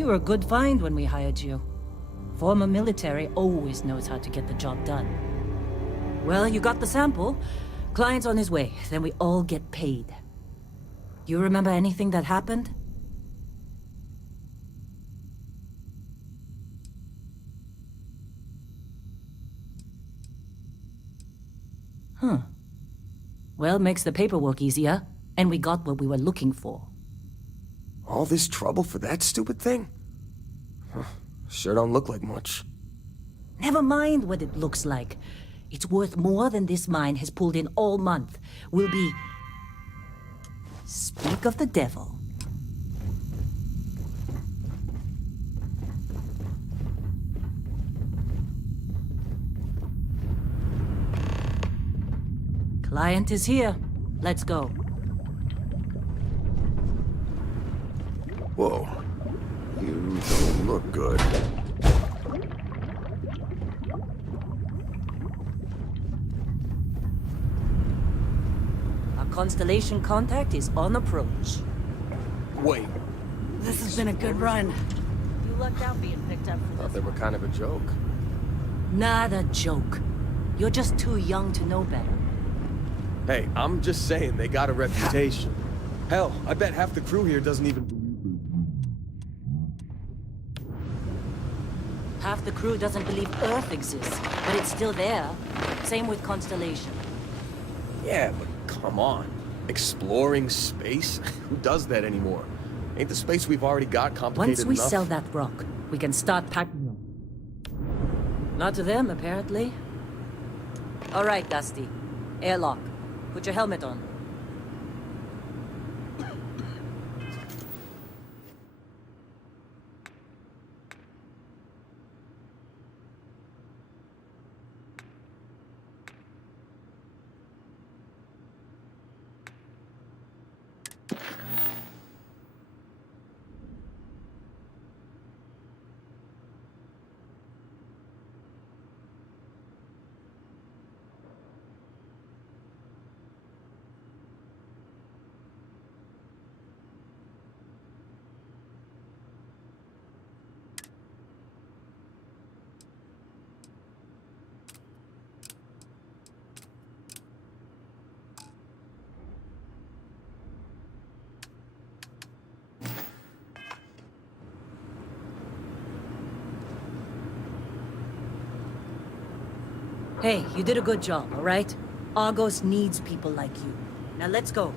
You were a good find when we hired you. Former military always knows how to get the job done. Well, you got the sample. Client's on his way, then we all get paid. You remember anything that happened? Huh. Well, makes the paperwork easier, and we got what we were looking for. All this trouble for that stupid thing? Huh. Sure don't look like much. Never mind what it looks like. It's worth more than this mine has pulled in all month. We'll be... Speak of the devil. Client is here. Let's go. Whoa. You don't look good. Our Constellation contact is on approach. Wait, This has been a good run. You lucked out being picked up for thought they were kind of a joke. Not a joke. You're just too young to know better. Hey, I'm just saying they got a reputation. Hell, I bet half the crew here doesn't even believe Half the crew doesn't believe Earth exists, but it's still there. Same with Constellation. Yeah, but come on. Exploring space? Who does that anymore? Ain't the space we've already got complicated Once we enough? sell that rock, we can start packing them. Not to them, apparently. All right, Dusty. Airlock. Put your helmet on. Hey, you did a good job, all right? Argos needs people like you. Now let's go.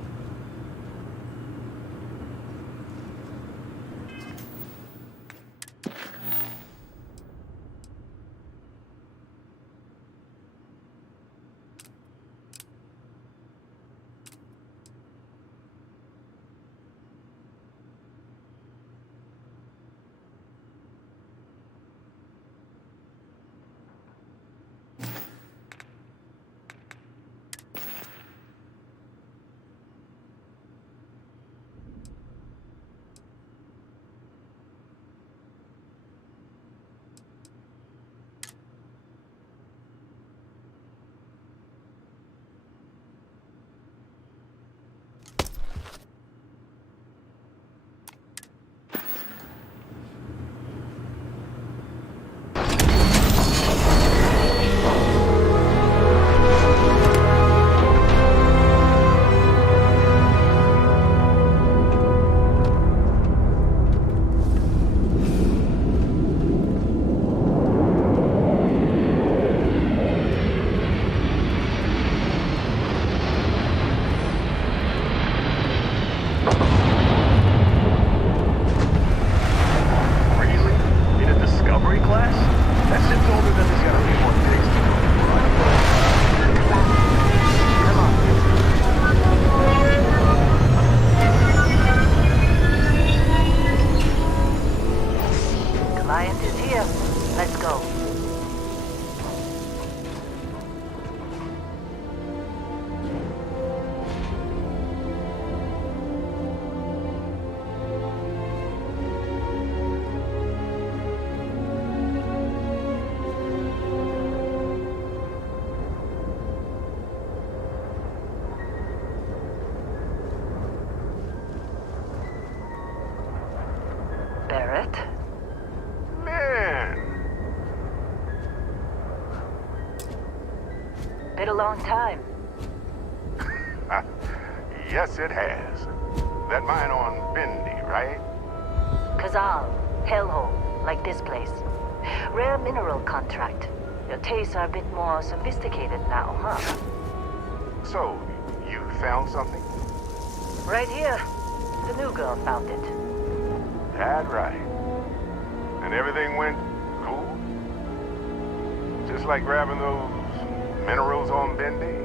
Barrett. Man! Been a long time. Yes, it has. That mine on Bendy, right? Kazal, hellhole, like this place. Rare mineral contract. Your tastes are a bit more sophisticated now, huh? So, you found something? Right here. The new girl found it. That right. And everything went cool? Just like grabbing those minerals on Bendy?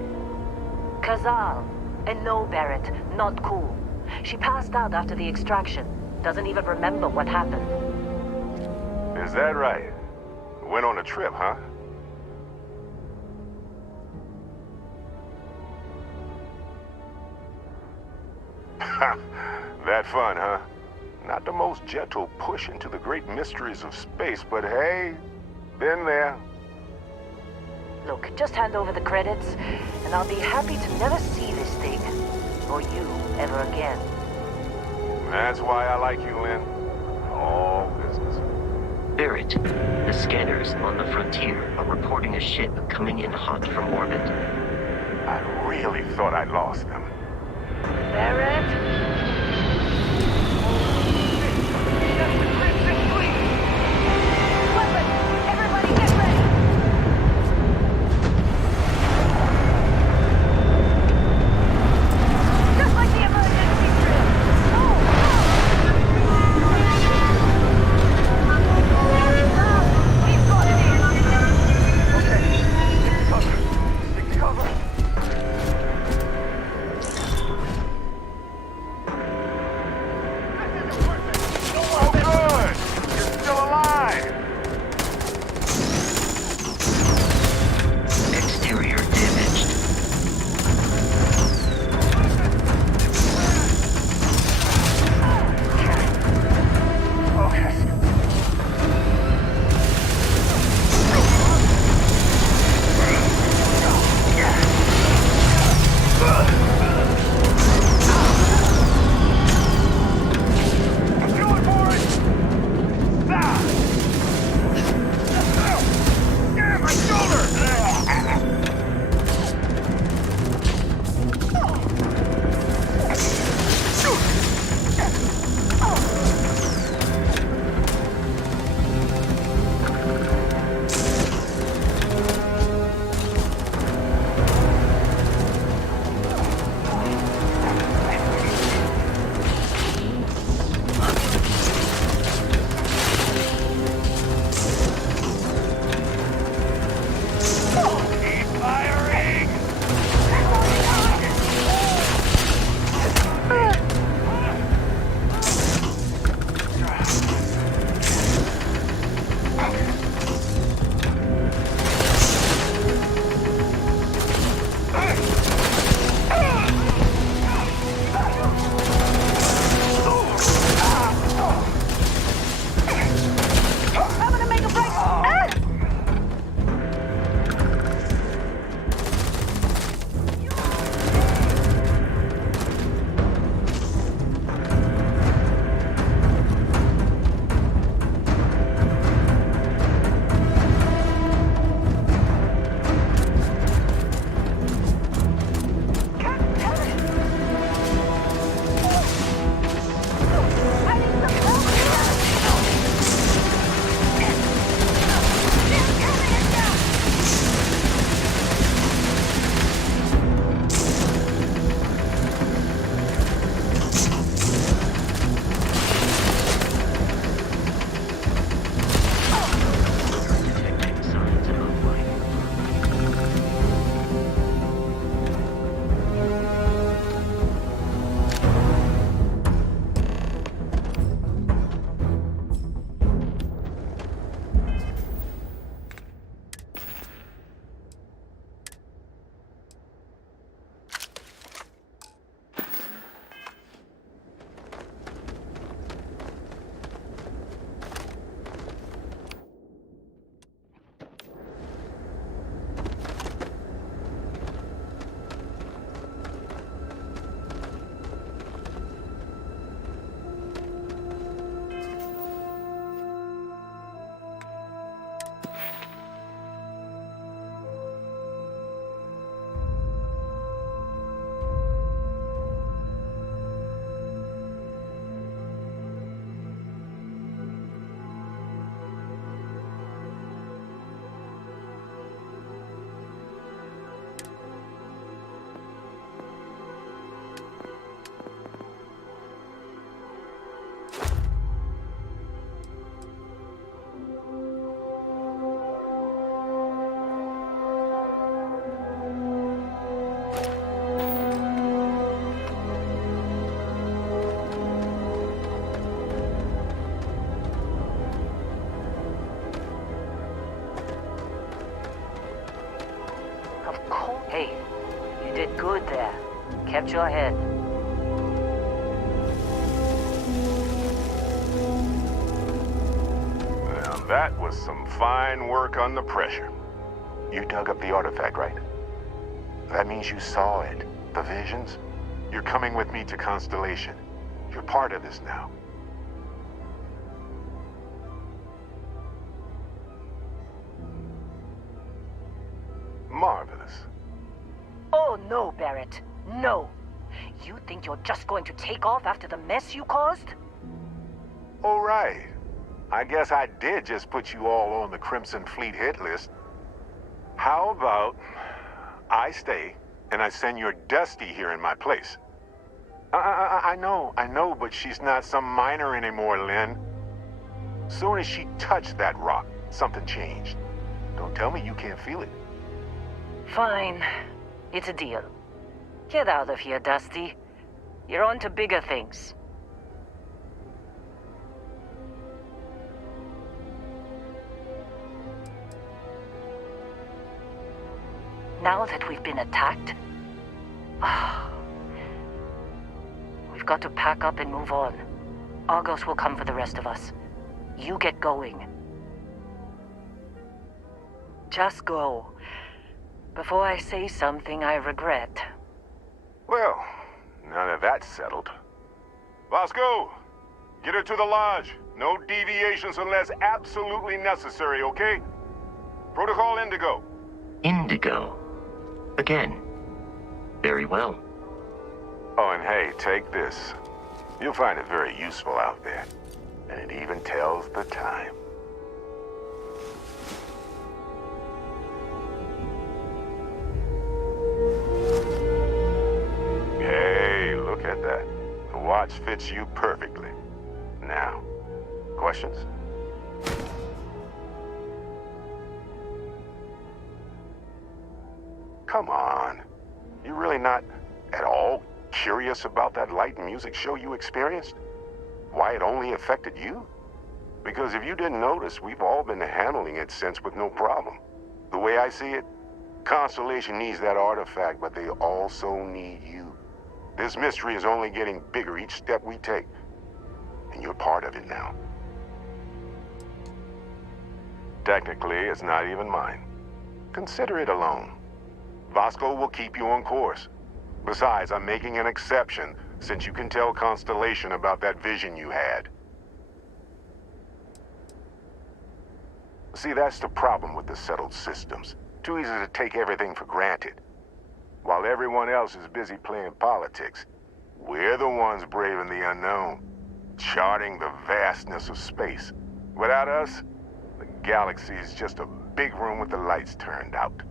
Kazal. And no, Barrett, not cool. She passed out after the extraction. Doesn't even remember what happened. Is that right? Went on a trip, huh? That fun, huh? Not the most gentle push into the great mysteries of space, but hey, been there. Look, just hand over the credits, and I'll be happy to never see this thing, or you, ever again. That's why I like you, Lynn. All business. Barrett, the scanners on the frontier are reporting a ship coming in hot from orbit. I really thought I lost them. Barrett? Good there. Kept your head. Now that was some fine work under pressure. You dug up the artifact, right? That means you saw it. The visions? You're coming with me to Constellation. You're part of this now. Marvelous. Oh no, Barrett. No. You think you're just going to take off after the mess you caused? All right. I guess I did just put you all on the Crimson Fleet hit list. How about I stay and I send your Dusty here in my place? I know, but she's not some miner anymore, Lynn. Soon as she touched that rock, something changed. Don't tell me you can't feel it. Fine. It's a deal. Get out of here, Dusty. You're on to bigger things. Now that we've been attacked, we've got to pack up and move on. Argos will come for the rest of us. You get going. Just go. Before I say something I regret. Well, now that that's settled. Vasco, get her to the lodge. No deviations unless absolutely necessary, okay? Protocol Indigo. Indigo. Again. Very well. Oh, and hey, take this. You'll find it very useful out there. And it even tells the time. Hey, look at that. The watch fits you perfectly. Now, questions? Come on. You really not at all curious about that light and music show you experienced? Why it only affected you? Because if you didn't notice, we've all been handling it since with no problem. The way I see it, Constellation needs that artifact, but they also need you. This mystery is only getting bigger each step we take. And you're part of it now. Technically, it's not even mine. Consider it a loan. Vasco will keep you on course. Besides, I'm making an exception since you can tell Constellation about that vision you had. See, that's the problem with the settled systems. Too easy to take everything for granted. While everyone else is busy playing politics, we're the ones braving the unknown, charting the vastness of space. Without us, the galaxy is just a big room with the lights turned out.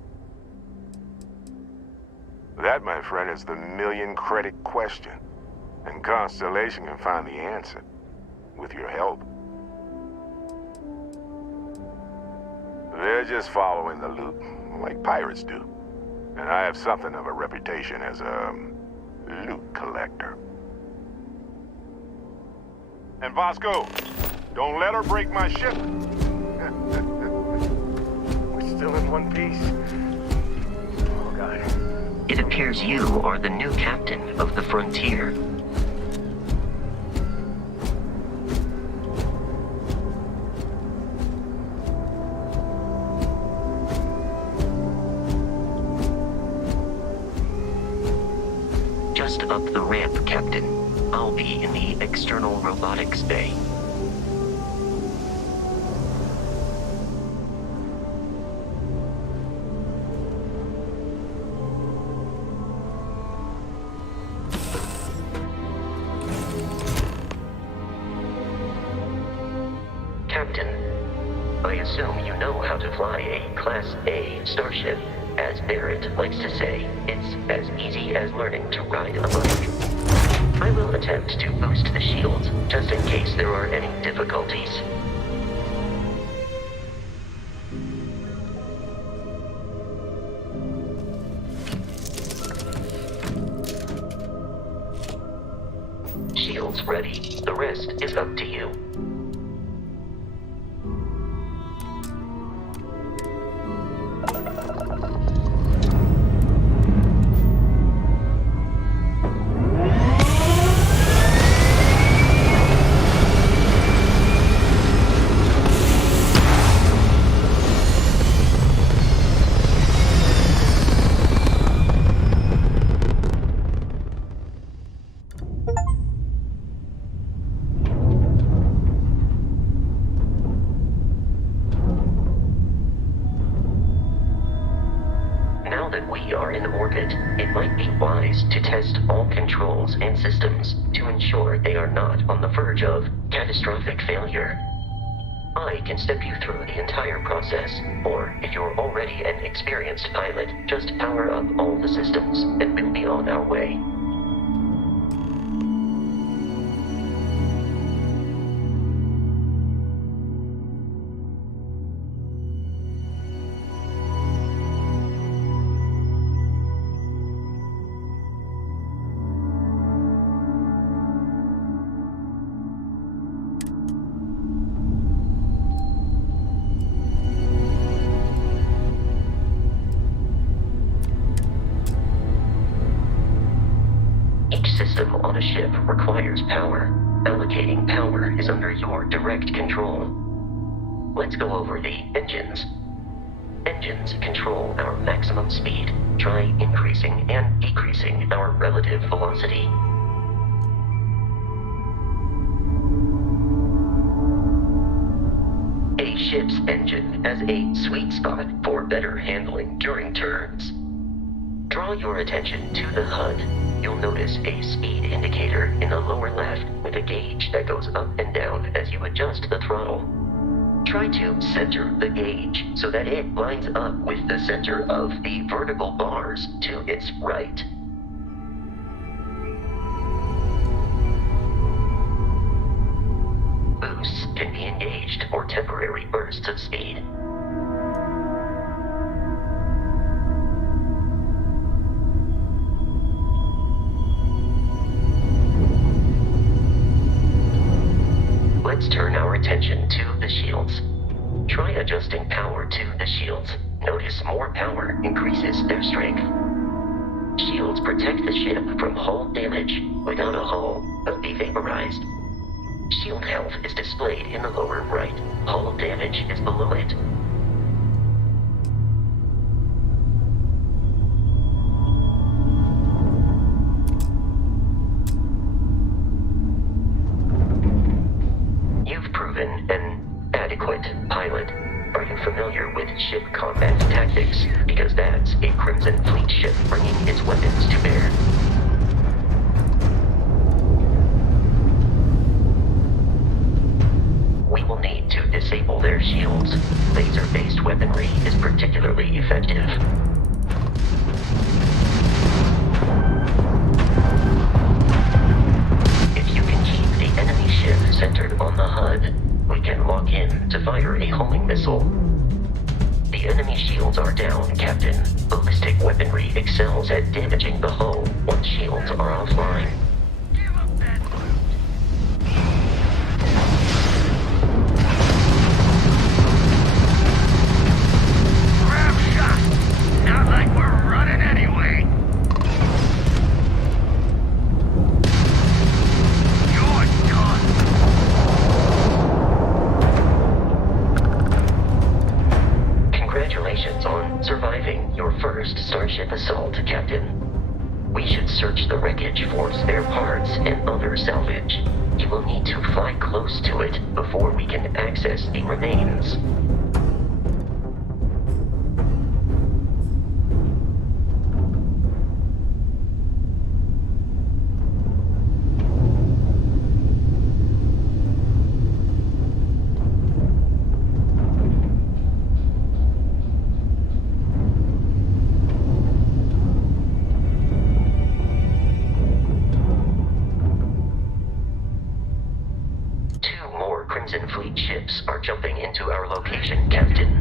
That, my friend, is the million-credit question. And Constellation can find the answer, with your help. They're just following the loot, like pirates do. And I have something of a reputation as a loot collector. And Vasco, don't let her break my ship. We're still in one piece. Oh, God. It appears you are the new captain of the Frontier. Just up the ramp, Captain. I'll be in the external robotics bay. Captain, I assume you know how to fly a Class A starship. As Barrett likes to say, it's as easy as learning to ride a bike. I will attempt to boost the shields, just in case there are any difficulties. Shields ready. The rest is up to you. we are in orbit, it might be wise to test all controls and systems to ensure they are not on the verge of catastrophic failure. I can step you through the entire process, or if you're already an experienced pilot, just power up all the systems and we'll be on our way. System on a ship requires power. Allocating power is under your direct control. Let's go over the engines. Engines control our maximum speed. Try increasing and decreasing our relative velocity. A ship's engine has a sweet spot for better handling during turns. Draw your attention to the HUD. You'll notice a speed indicator in the lower left with a gauge that goes up and down as you adjust the throttle. Try to center the gauge so that it lines up with the center of the vertical bars to its right. Boosts can be engaged for temporary bursts of speed. Let's turn our attention to the shields. Try adjusting power to the shields. Notice more power increases their strength. Shields protect the ship from hull damage. Without a hull, they'll be vaporized. Shield health is displayed in the lower right. Hull damage is below it. An adequate pilot. Are you familiar with ship combat tactics? Because that's a Crimson Fleet ship bringing its weapons to bear. We will need to disable their shields. Laser-based weaponry is particularly effective. If you can keep the enemy ship centered on the HUD, we can lock in to fire a homing missile. The enemy shields are down, Captain. Ballistic weaponry excels at damaging the hull once shields are offline. Grab shot! Not like we're running anyway! You're done! Congratulations on surviving your first Starship assault, Captain. We should search the wreckage for spare parts and other salvage. You will need to fly close to it before we can access the remains. Crimson Fleet ships are jumping into our location, Captain.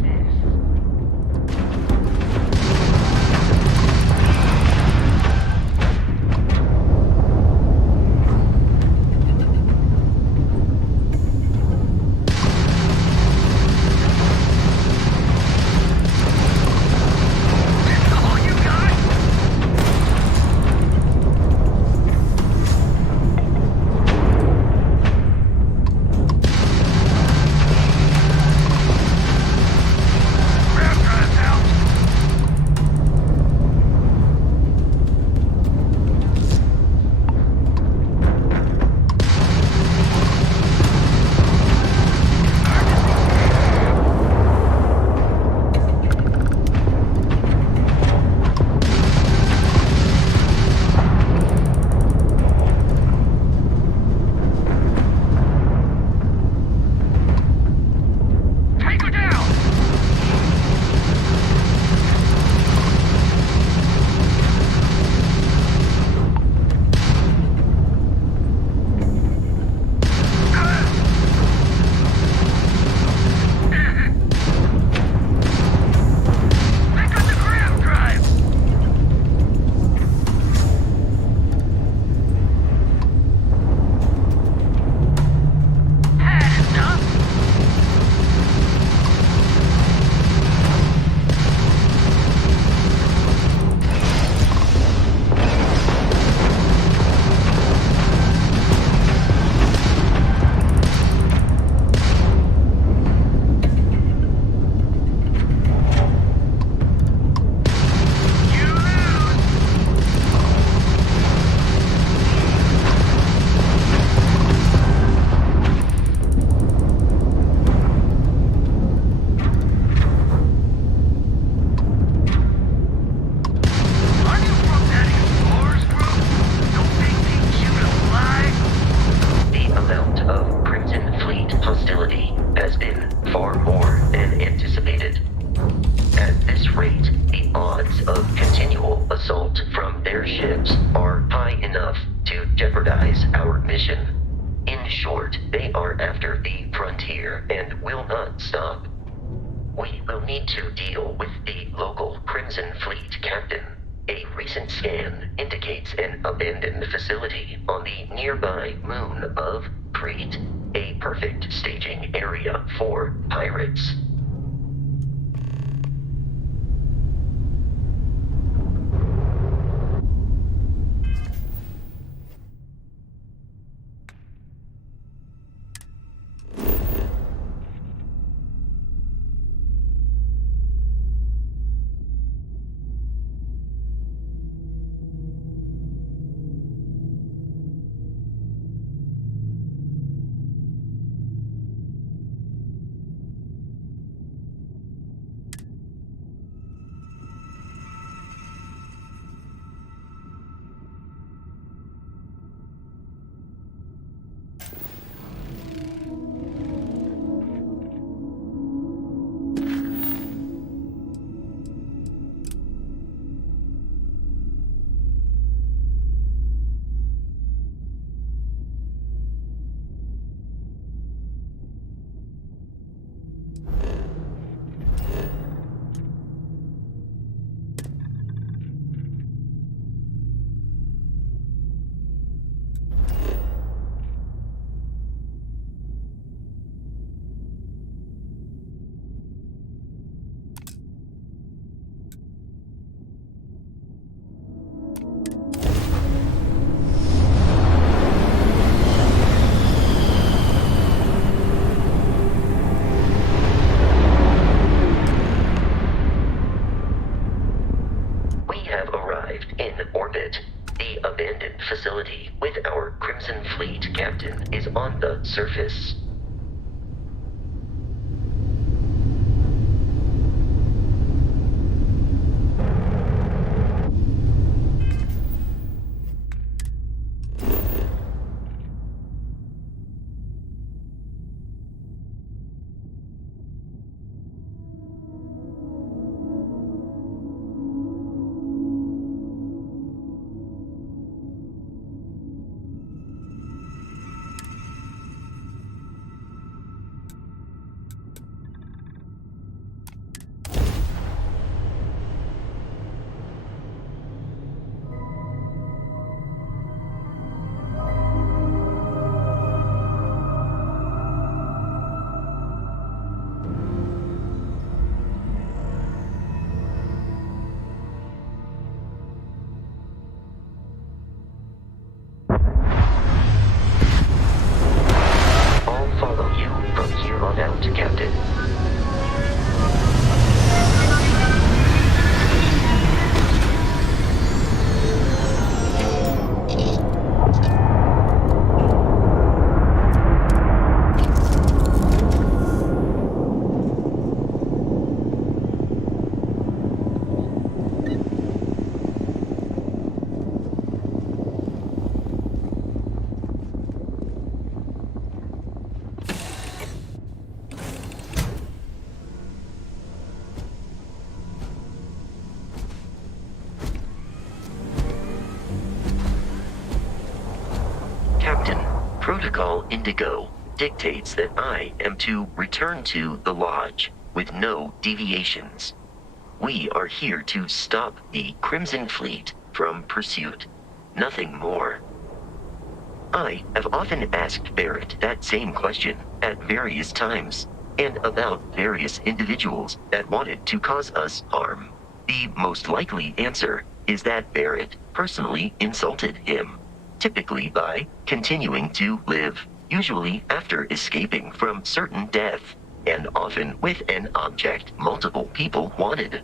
facility has been far more than anticipated. At this rate, the odds of continual assault from their ships are high enough to jeopardize our mission. In short, they are after the frontier and will not stop. We will need to deal with the local Crimson Fleet captain. A recent scan indicates an abandoned facility on the nearby moon of Crete, a perfect staging area for pirates. Facility with our Crimson Fleet captain is on the surface. Captain. Captain, Protocol Indigo dictates that I am to return to the Lodge with no deviations. We are here to stop the Crimson Fleet from pursuit. Nothing more. I have often asked Barrett that same question at various times, and about various individuals that wanted to cause us harm. The most likely answer is that Barrett personally insulted him, typically by continuing to live, usually after escaping from certain death, and often with an object multiple people wanted.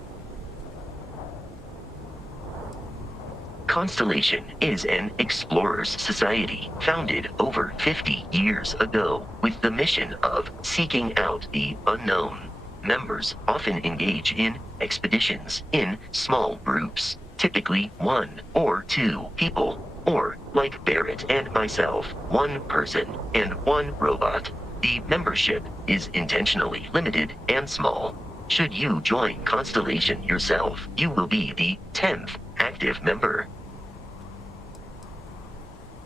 Constellation is an explorers society founded over 50 years ago with the mission of seeking out the unknown. Members often engage in expeditions in small groups, typically 1 or 2 people, or, like Barrett and myself, 1 person and 1 robot. The membership is intentionally limited and small. Should you join Constellation yourself, you will be the 10th active member.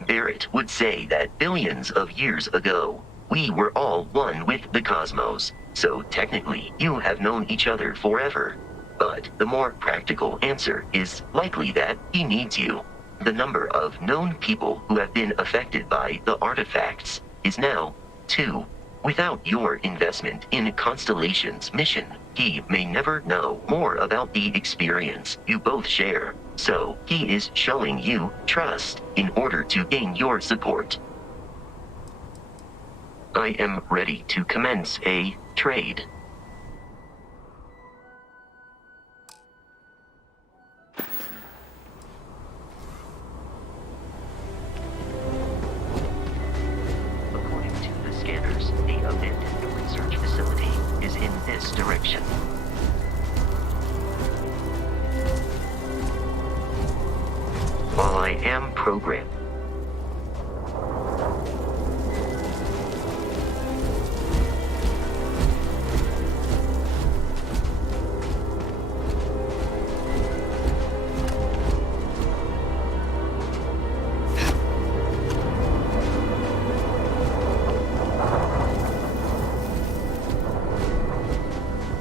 Barrett would say that billions of years ago, we were all one with the cosmos, so technically you have known each other forever. But the more practical answer is likely that he needs you. The number of known people who have been affected by the artifacts is now 2. Without your investment in Constellation's mission, he may never know more about the experience you both share. So he is showing you trust in order to gain your support. I am ready to commence a trade. According to the scanners, the abandoned research facility is in this direction. While I am programmed,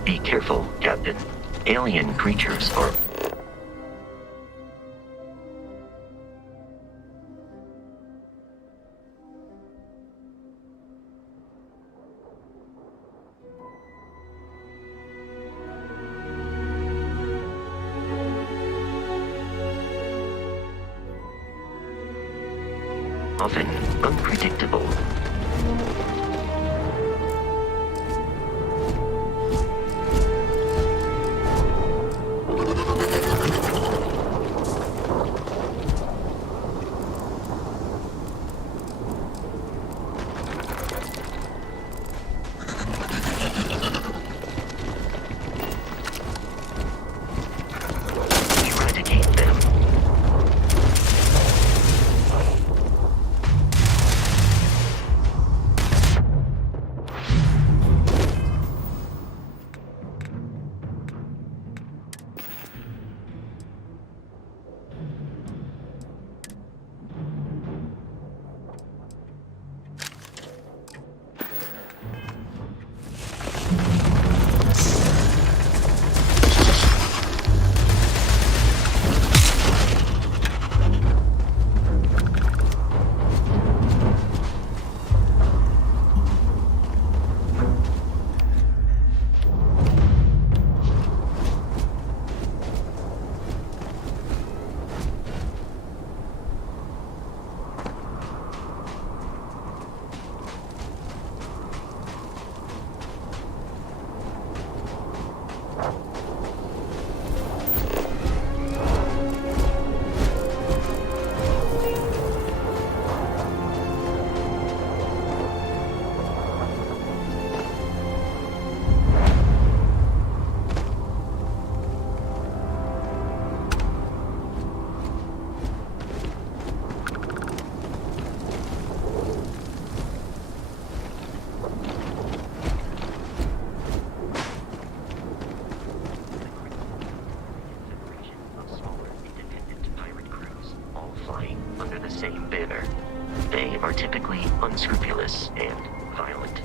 be careful, Captain. Alien creatures are... often unpredictable. Eradicate them. Under the same banner. They are typically unscrupulous and violent.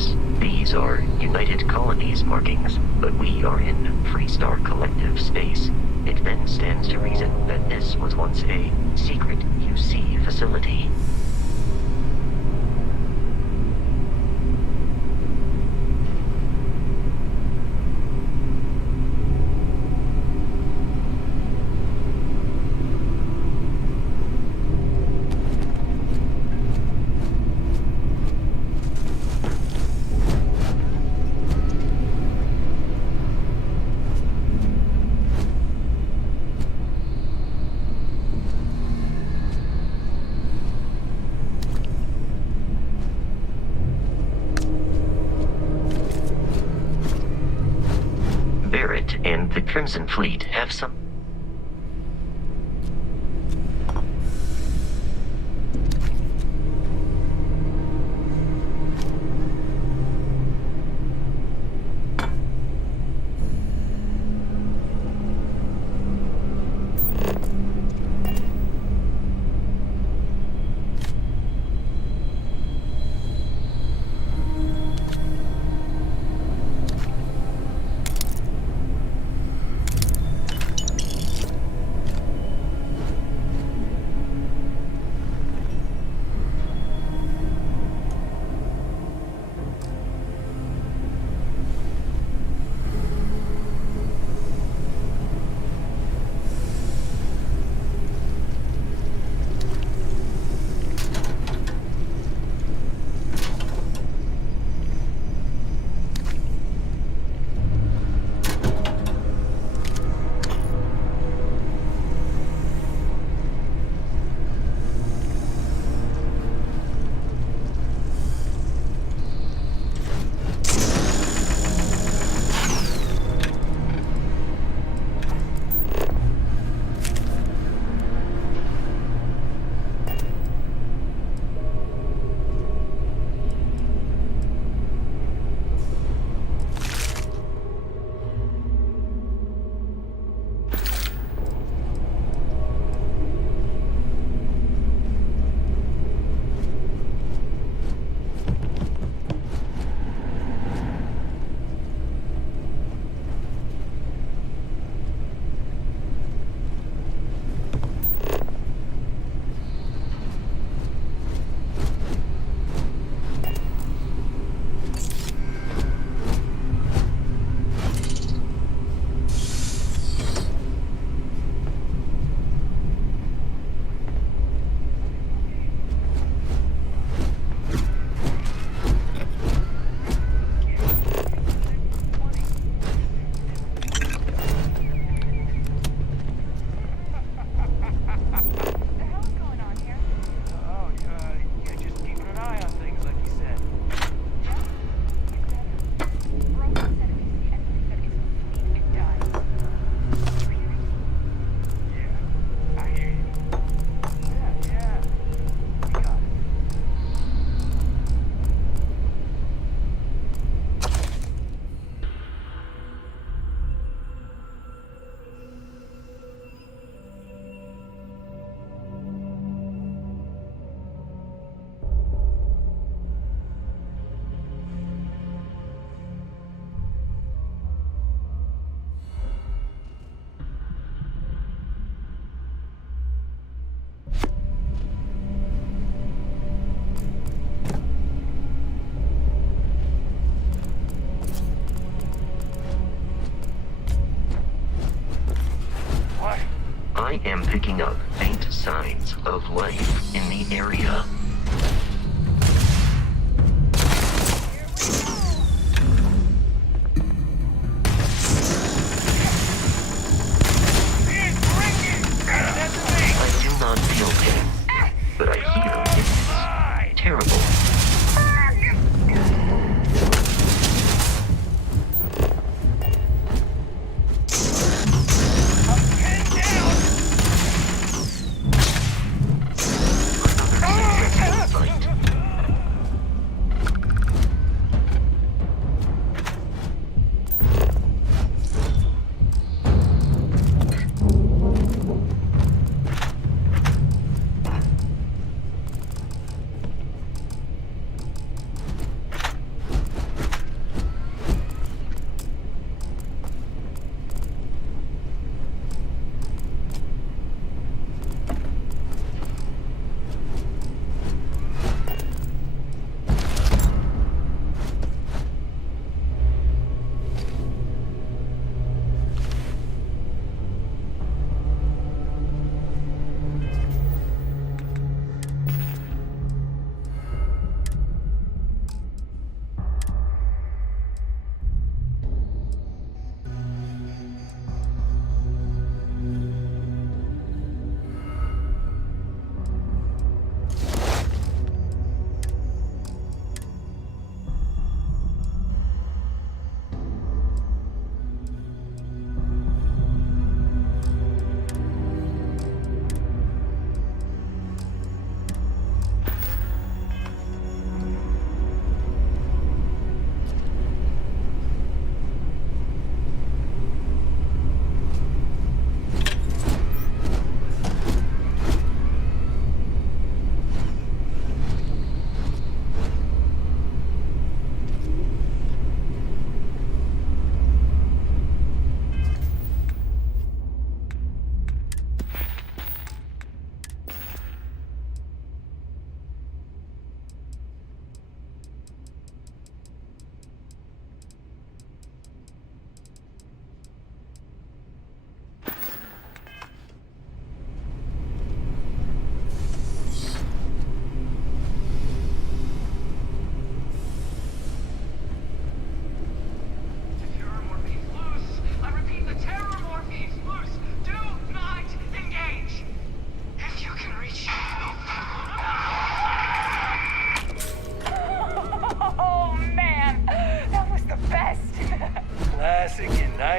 this. These are United Colonies markings, but we are in Freestar Collective space. It then stands to reason that this was once a secret UC facility. Barrett and the Crimson Fleet have some... I am picking up faint signs of life in the area. I do not feel pain, but I hear it is terrible.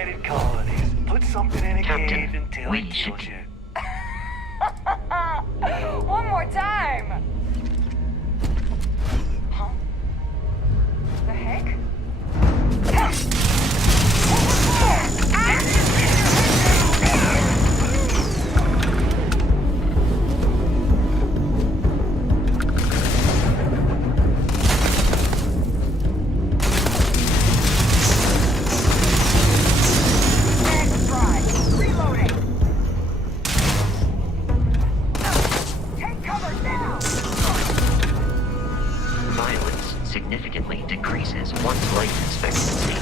United Colonies. Put something in a Captain, cage until we he should- kills you. One more time! Huh? The heck? Violence significantly decreases one's life expectancy.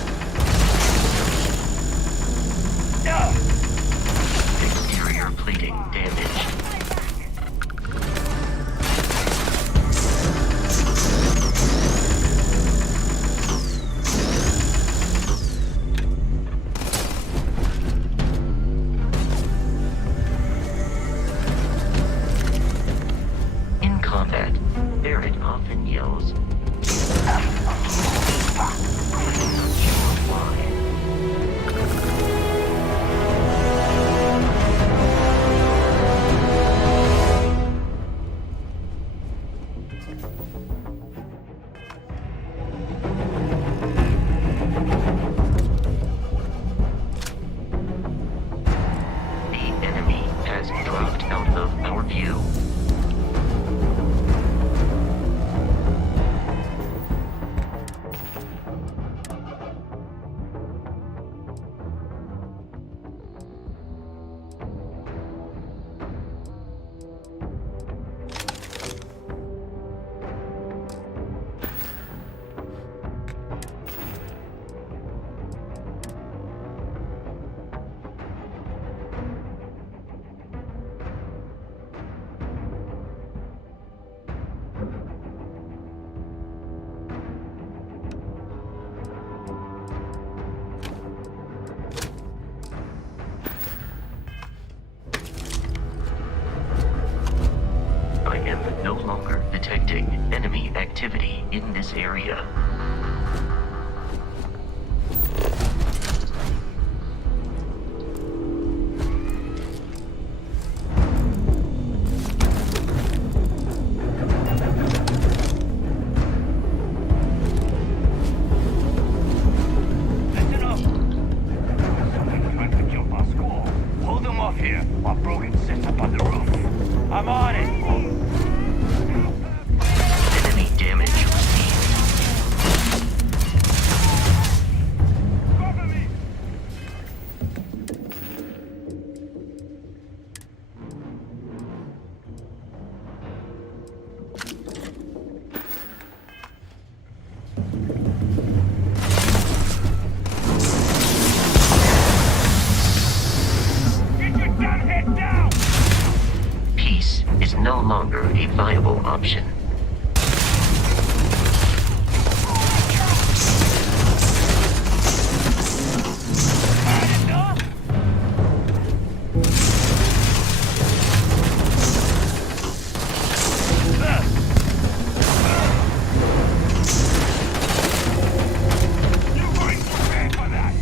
Exterior plating damaged. In combat, Barrett often yells, "Not sure why." The enemy has dropped out of our view. I am no longer detecting enemy activity in this area. Listen up! Someone trying to jump our squall. Hold them off here while Brogan sits up on the roof. I'm on it! Enemy damage received. Cover me! Get your dumb head down! Peace is no longer a viable option. You're going to pay for that!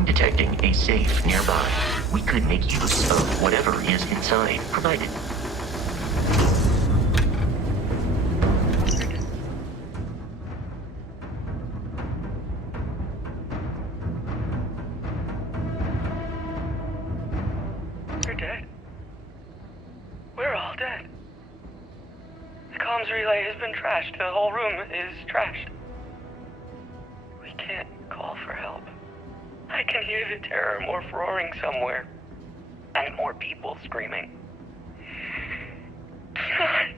Upon detecting a safe nearby, we could make use of whatever is inside provided. You're dead. We're all dead. The comms relay has been trashed. The whole room is trashed. We can't call for help. I can hear the terror morph roaring somewhere. And more people screaming. God.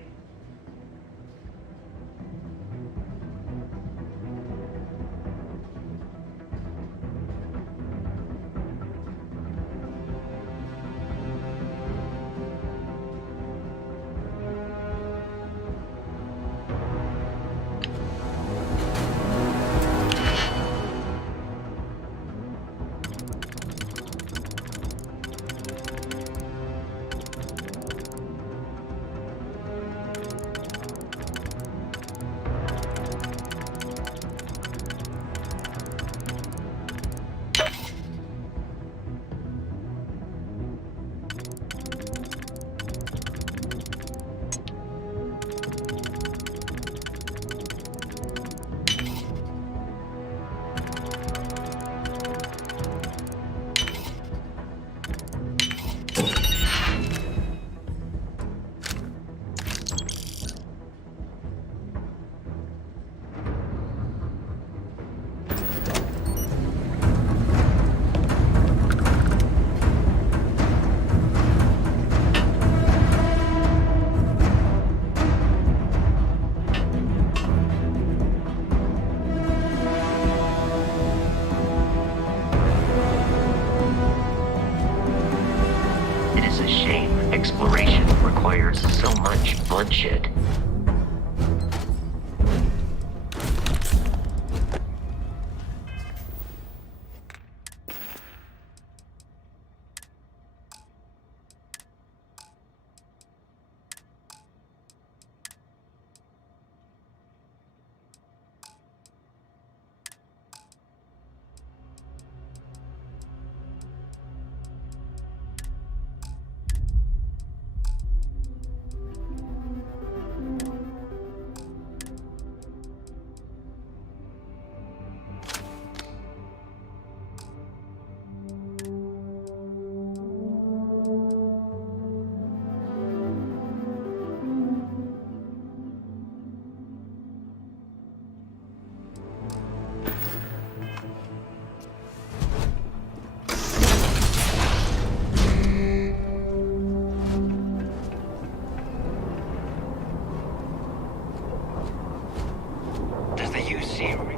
Exploration requires so much bloodshed.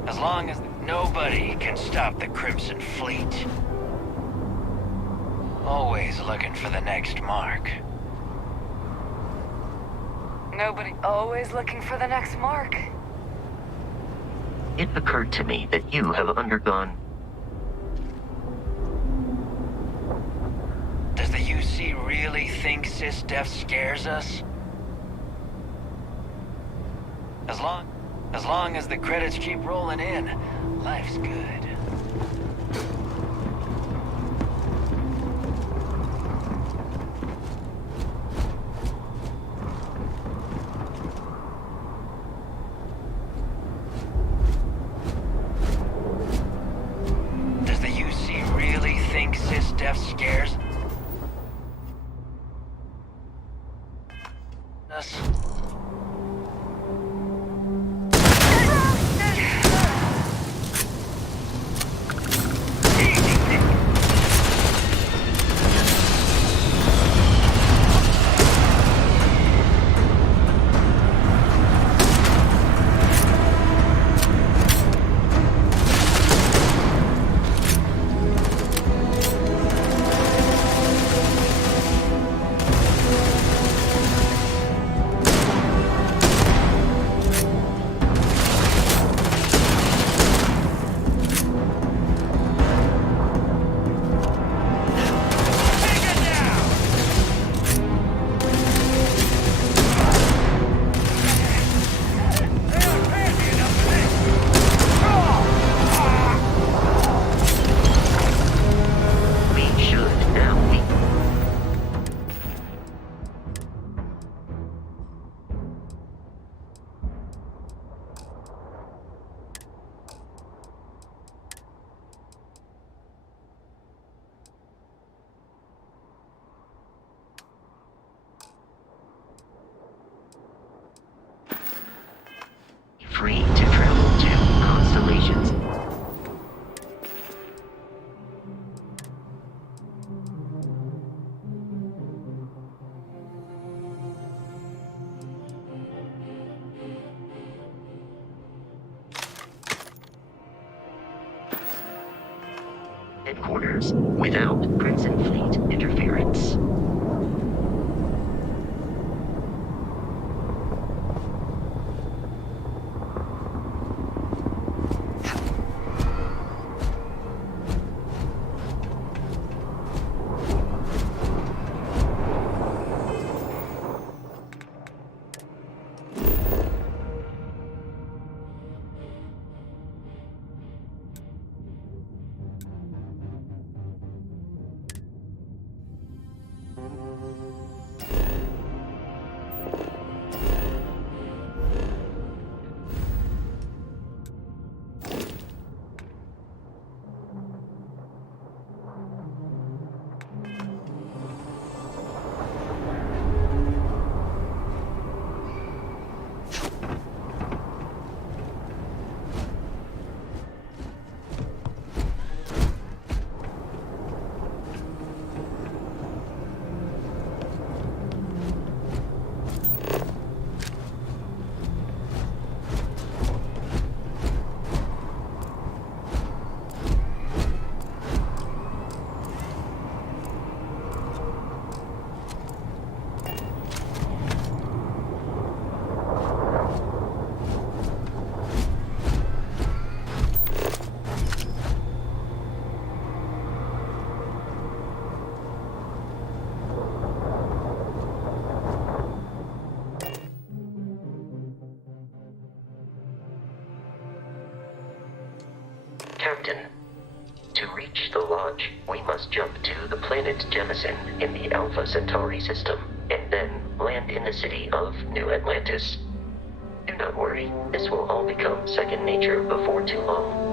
As long as nobody can stop the Crimson Fleet. Always looking for the next mark. Nobody always looking for the next mark. It occurred to me that you have undergone... Does the UC really think sysdef scares us? As long as the credits keep rolling in, life's good. Does the UC really think sysdef scares us? headquarters without Crimson Fleet interference. Captain, to reach the Lodge, we must jump to the planet Jemison in the Alpha Centauri system, and then land in the city of New Atlantis. Do not worry, this will all become second nature before too long.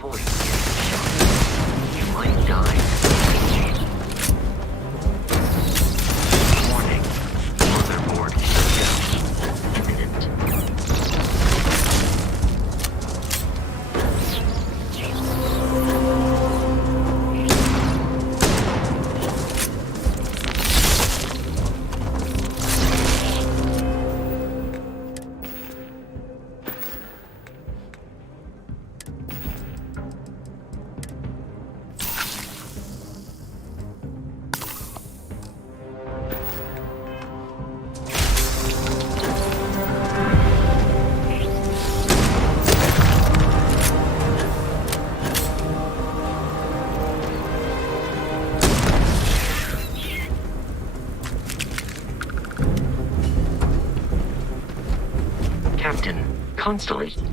avoid getting shot. You might die. Warning. Motherboard shutdown. Imminent. Captain, Constellation.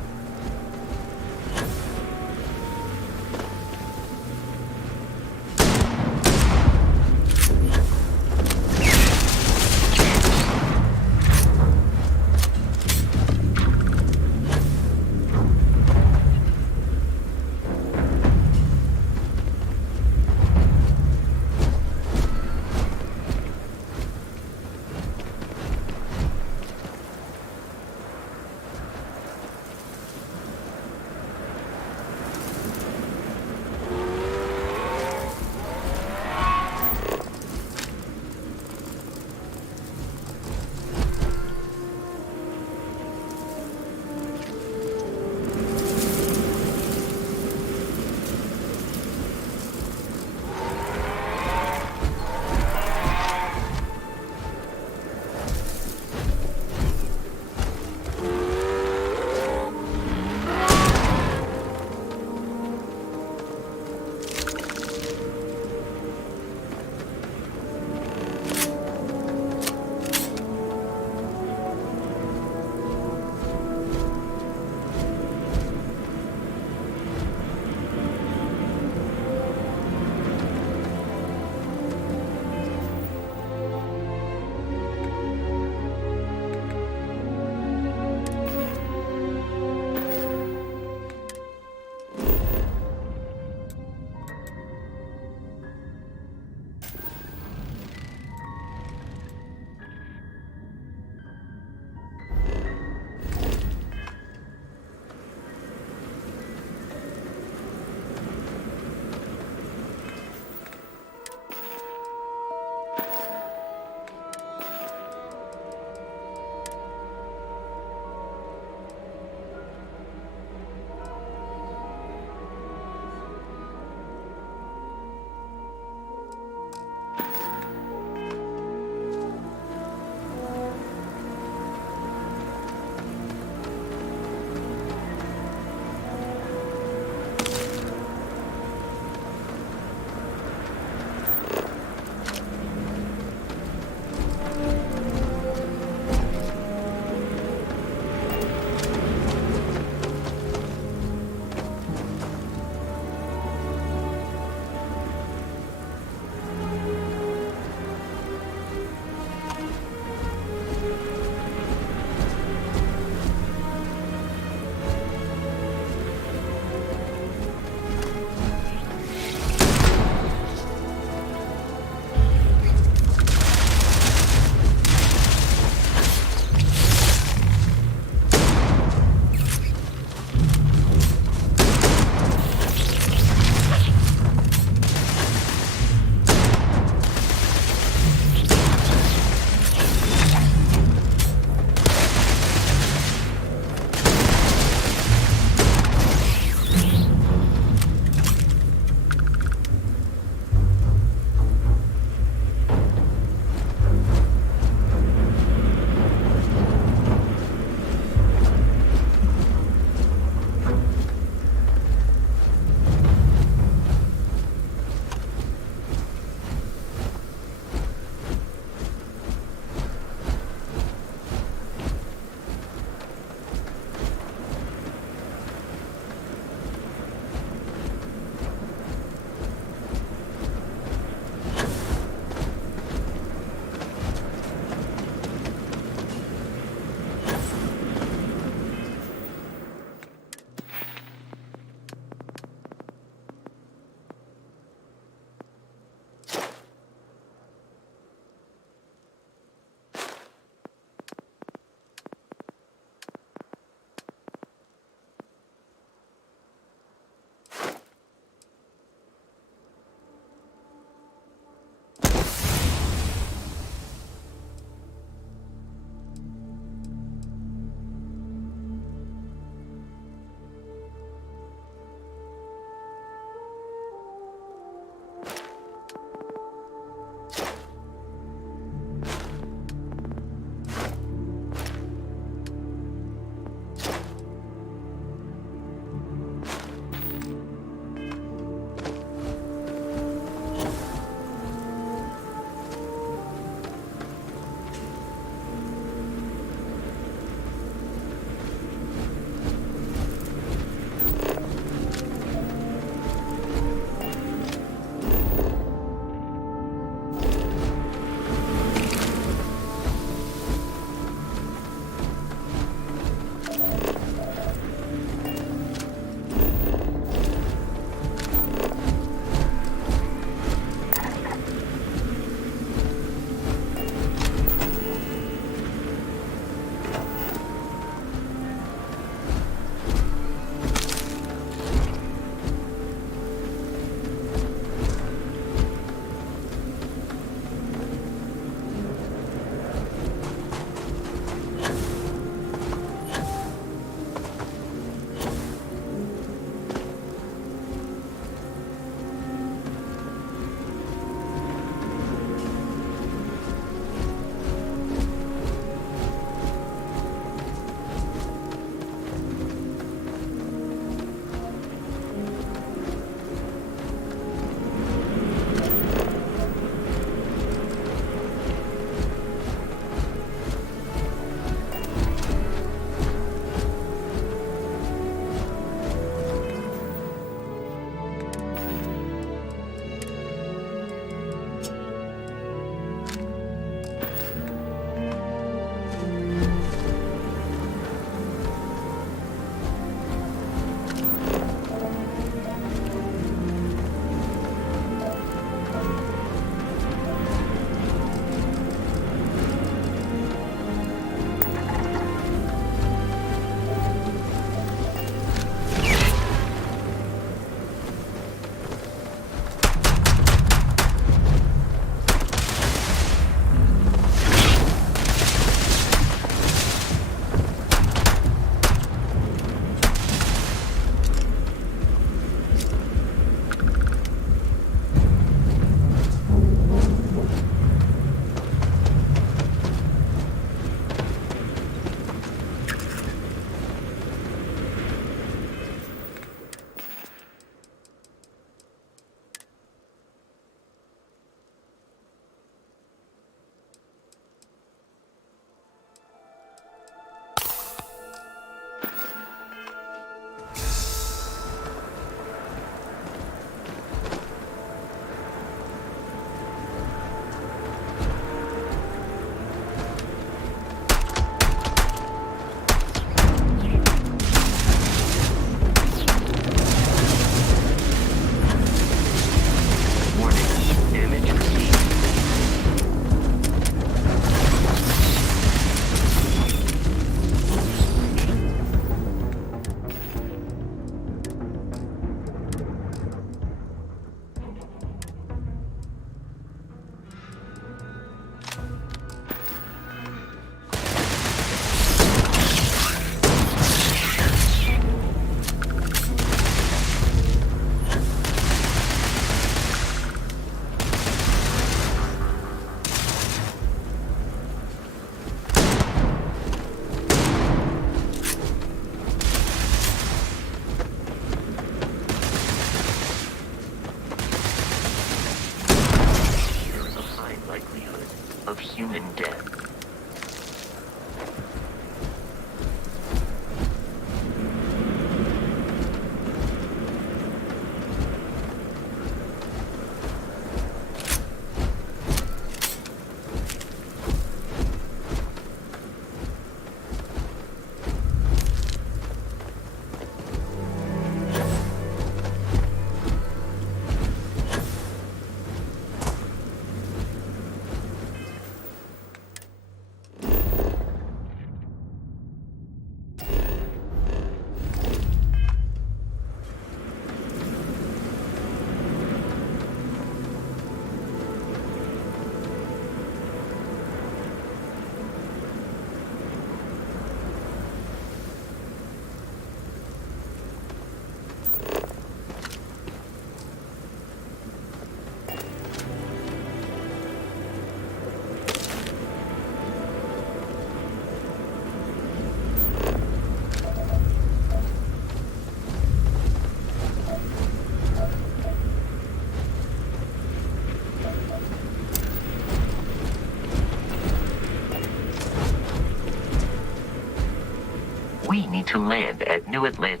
We need to land at New Atlant.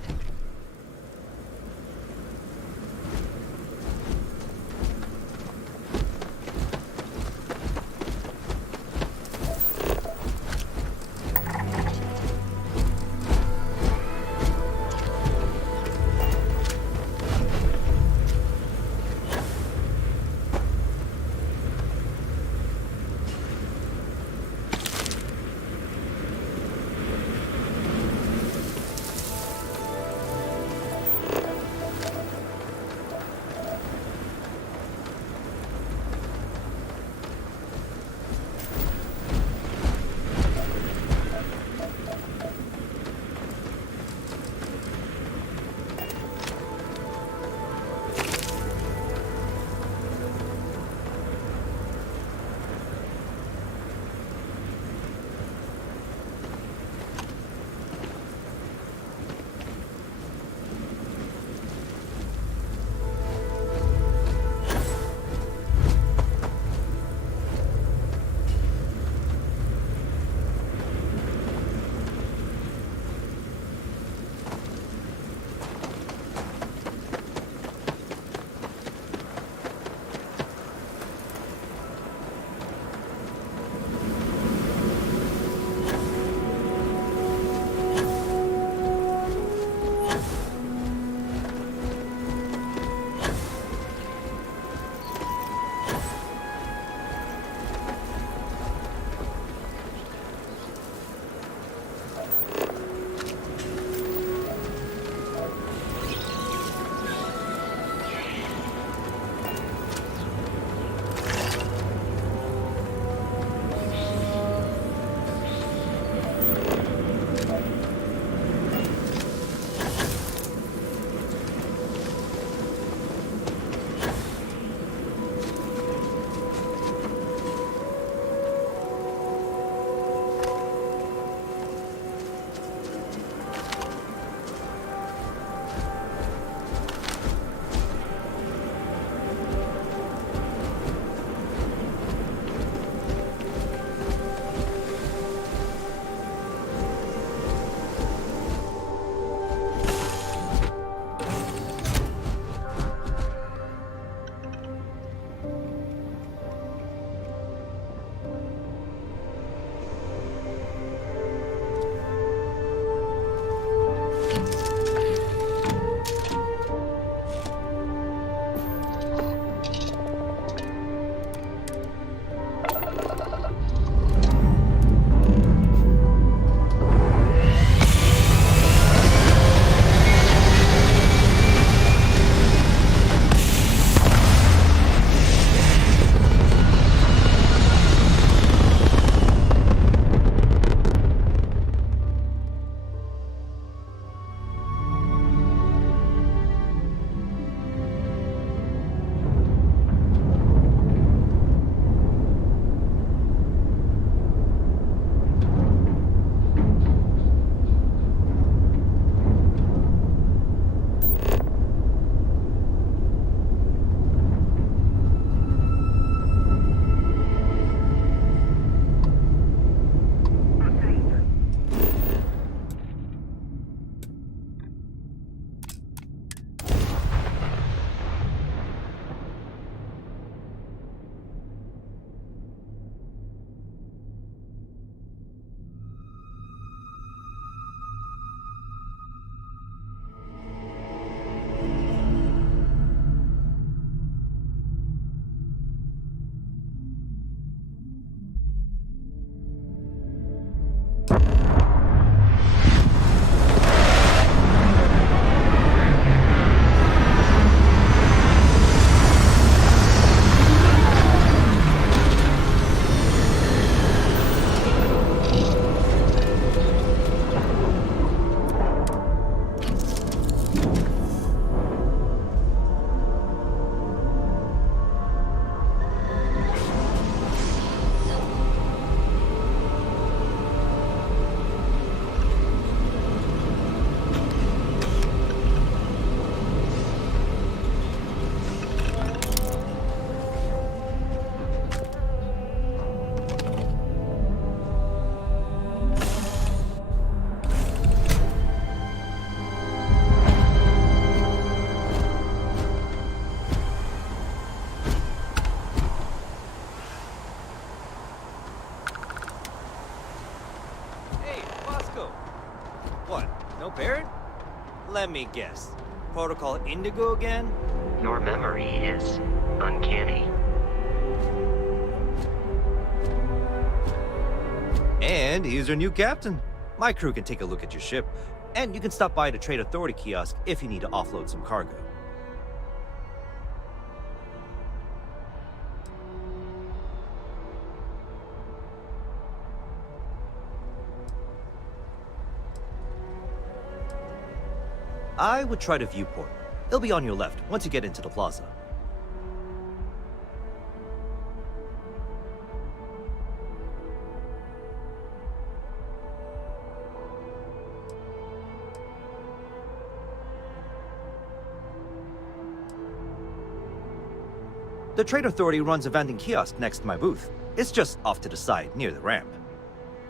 No, Barrett? Let me guess. Protocol Indigo again? Your memory is uncanny. And he's your new captain. My crew can take a look at your ship, and you can stop by the Trade Authority kiosk if you need to offload some cargo. I would try the viewport. It'll be on your left once you get into the plaza. The Trade Authority runs a vending kiosk next to my booth. It's just off to the side, near the ramp.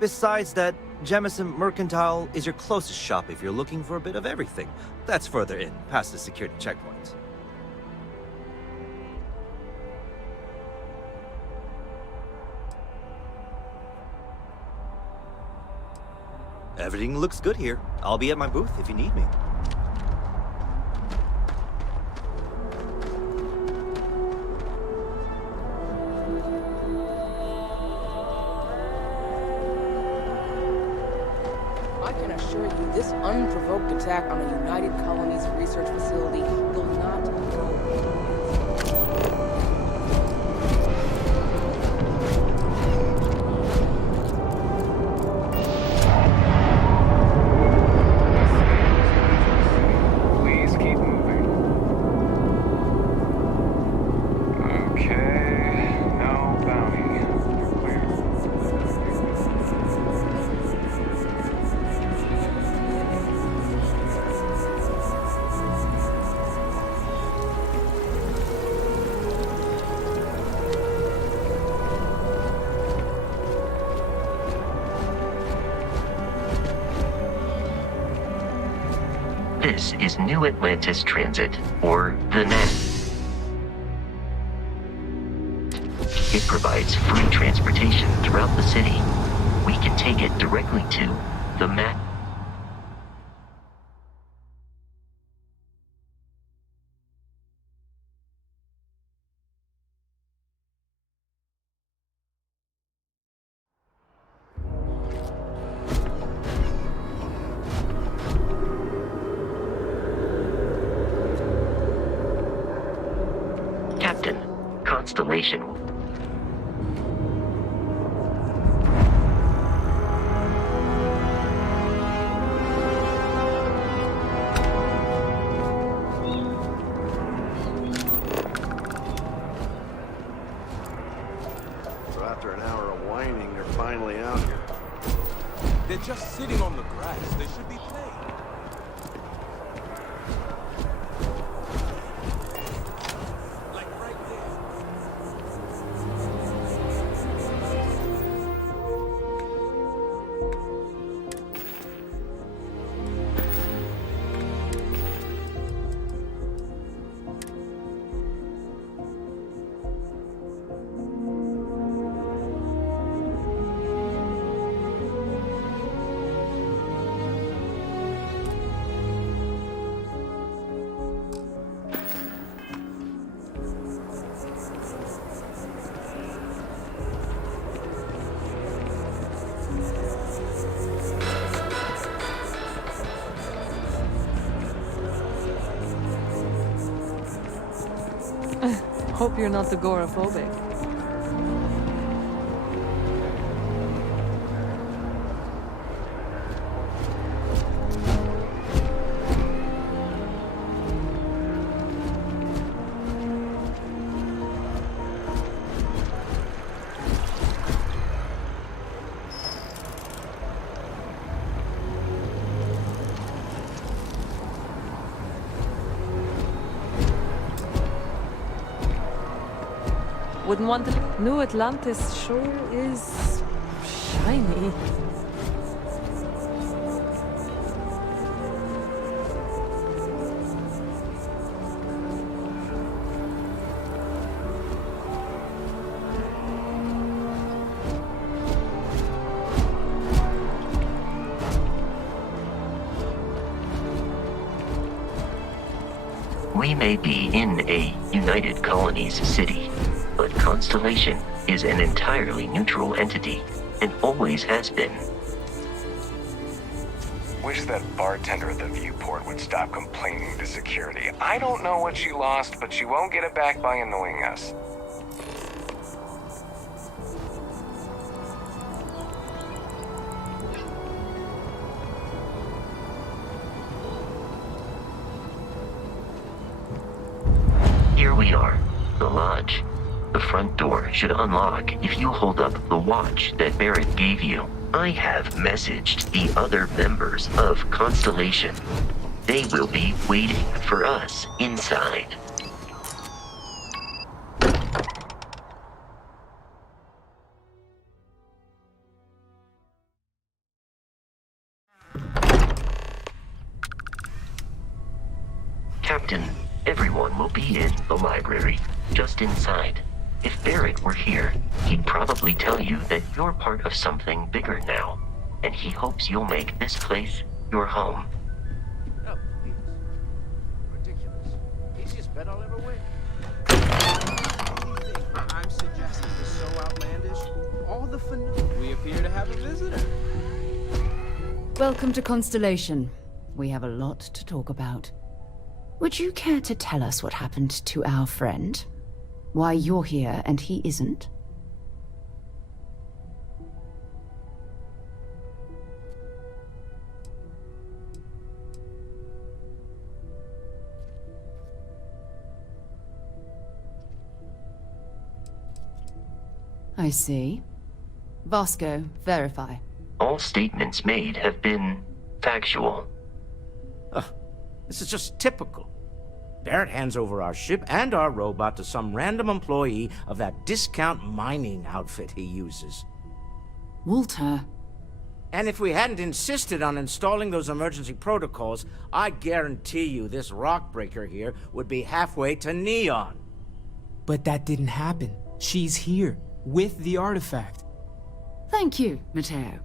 Besides that, Jemison Mercantile is your closest shop if you're looking for a bit of everything. That's further in, past the security checkpoint. Everything looks good here. I'll be at my booth if you need me. This unprovoked attack on a United Colonies research facility will not go. Please keep moving. Okay, no bounty. You're clear. This is New Atlantis Transit, or the NAT. It provides free transportation throughout the city. We can take it directly to the MAT. Captain, Constellation. So after an hour of whining, they're finally out here. They're just sitting on the grass. They should be playing. Hope you're not agoraphobic. Wouldn't want to. New Atlantis sure is shiny. We may be in a United Colonies city, but Constellation is an entirely neutral entity, and always has been. Wish that bartender at the viewport would stop complaining to security. I don't know what she lost, but she won't get it back by annoying us. Here we are, the lodge. The front door should unlock if you hold up the watch that Barrett gave you. I have messaged the other members of Constellation. They will be waiting for us inside. Captain, everyone will be in the library, just inside. If Barrett were here, he'd probably tell you that you're part of something bigger now, and he hopes you'll make this place your home. Oh, please. Ridiculous. Easiest bet I'll ever win. I'm suggesting is so outlandish. All the fun. We appear to have a visitor. Welcome to Constellation. We have a lot to talk about. Would you care to tell us what happened to our friend? Why you're here and he isn't? I see. Vasco, verify. All statements made have been factual. This is just typical. Barrett hands over our ship and our robot to some random employee of that discount mining outfit he uses. Walter. And if we hadn't insisted on installing those emergency protocols, I guarantee you this rock breaker here would be halfway to Neon. But that didn't happen. She's here, with the artifact. Thank you, Matteo.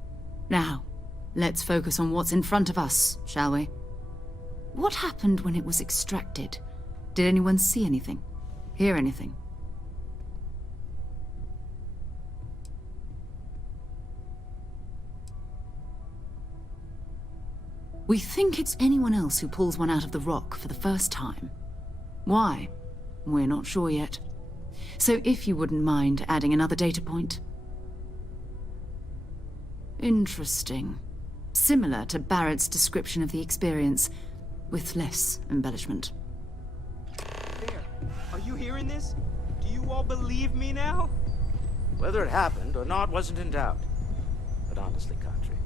Now, let's focus on what's in front of us, shall we? What happened when it was extracted? Did anyone see anything? Hear anything? We think it's anyone else who pulls one out of the rock for the first time. Why? We're not sure yet. So if you wouldn't mind adding another data point. Interesting. Similar to Barrett's description of the experience, with less embellishment. There. Are you hearing this? Do you all believe me now? Whether it happened or not wasn't in doubt. But honestly, Country,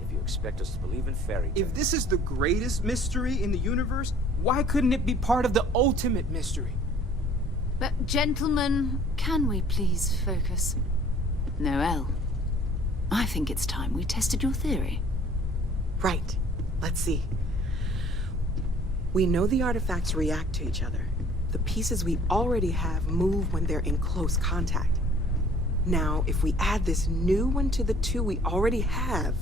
if you expect us to believe in fairy tales... If this is the greatest mystery in the universe, why couldn't it be part of the ultimate mystery? But gentlemen, can we please focus? Noelle, I think it's time we tested your theory. Right. Let's see. We know the artifacts react to each other. The pieces we already have move when they're in close contact. Now, if we add this new one to the two we already have...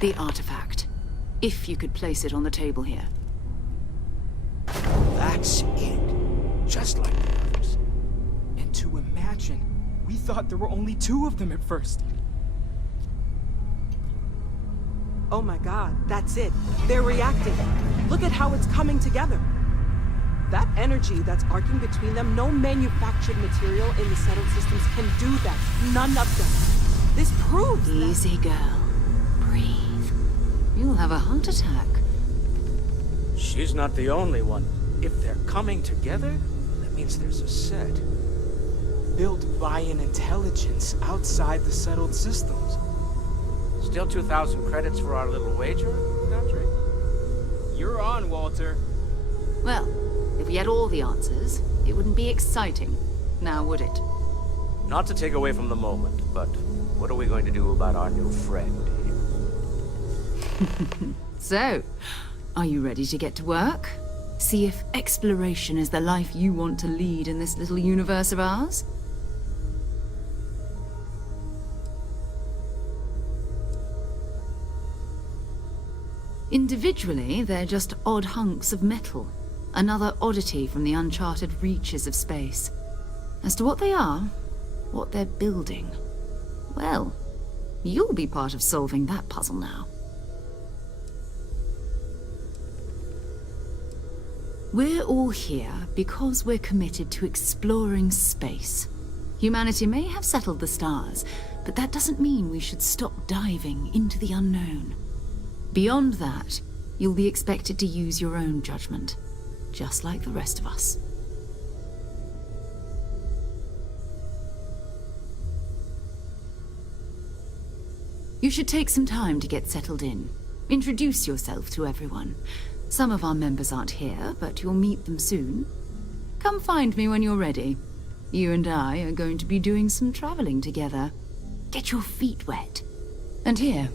The artifact. If you could place it on the table here. That's it. Just like the others. And to imagine, we thought there were only 2 of them at first. Oh my god, that's it. They're reacting. Look at how it's coming together. That energy that's arcing between them, no manufactured material in the settled systems can do that. None of them. This proves that... Easy, girl. Breathe. You'll have a heart attack. She's not the only one. If they're coming together, that means there's a set. Built by an intelligence outside the settled systems. Still 2,000 credits for our little wager, Country? You're on, Walter. Well, if we had all the answers, it wouldn't be exciting, now would it? Not to take away from the moment, but what are we going to do about our new friend here? So, are you ready to get to work? See if exploration is the life you want to lead in this little universe of ours? Individually, they're just odd hunks of metal. Another oddity from the uncharted reaches of space. As to what they are, what they're building, well, you'll be part of solving that puzzle now. We're all here because we're committed to exploring space. Humanity may have settled the stars, but that doesn't mean we should stop diving into the unknown. Beyond that, you'll be expected to use your own judgment, just like the rest of us. You should take some time to get settled in. Introduce yourself to everyone. Some of our members aren't here, but you'll meet them soon. Come find me when you're ready. You and I are going to be doing some traveling together. Get your feet wet. And here,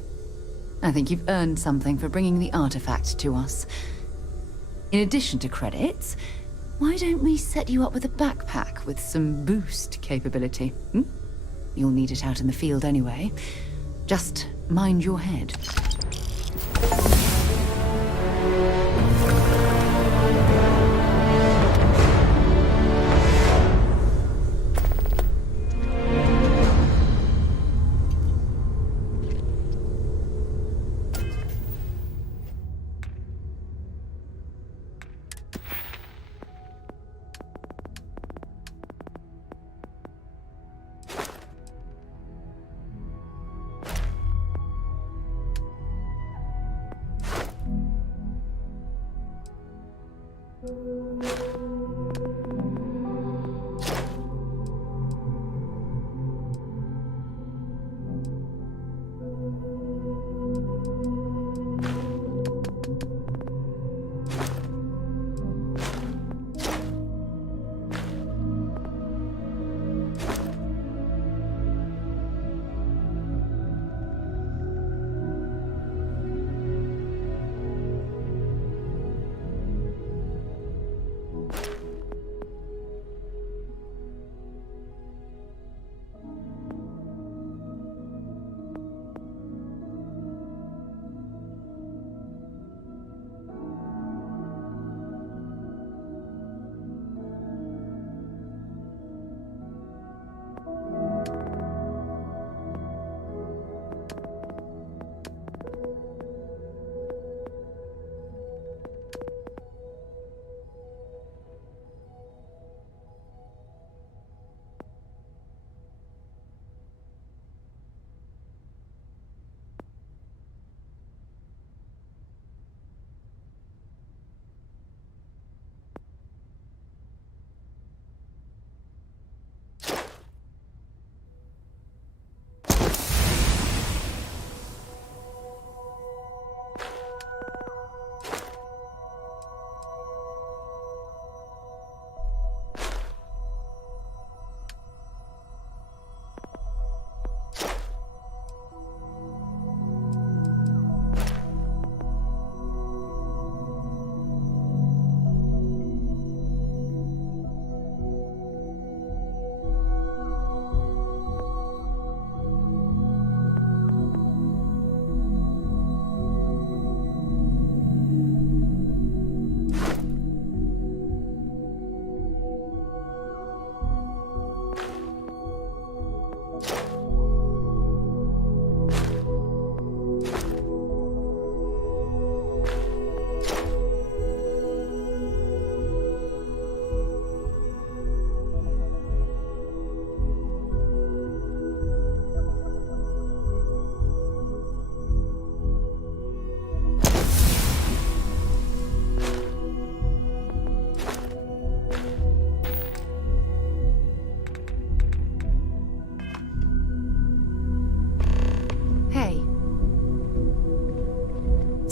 I think you've earned something for bringing the artifact to us. In addition to credits, why don't we set you up with a backpack with some boost capability? You'll need it out in the field anyway. Just mind your head.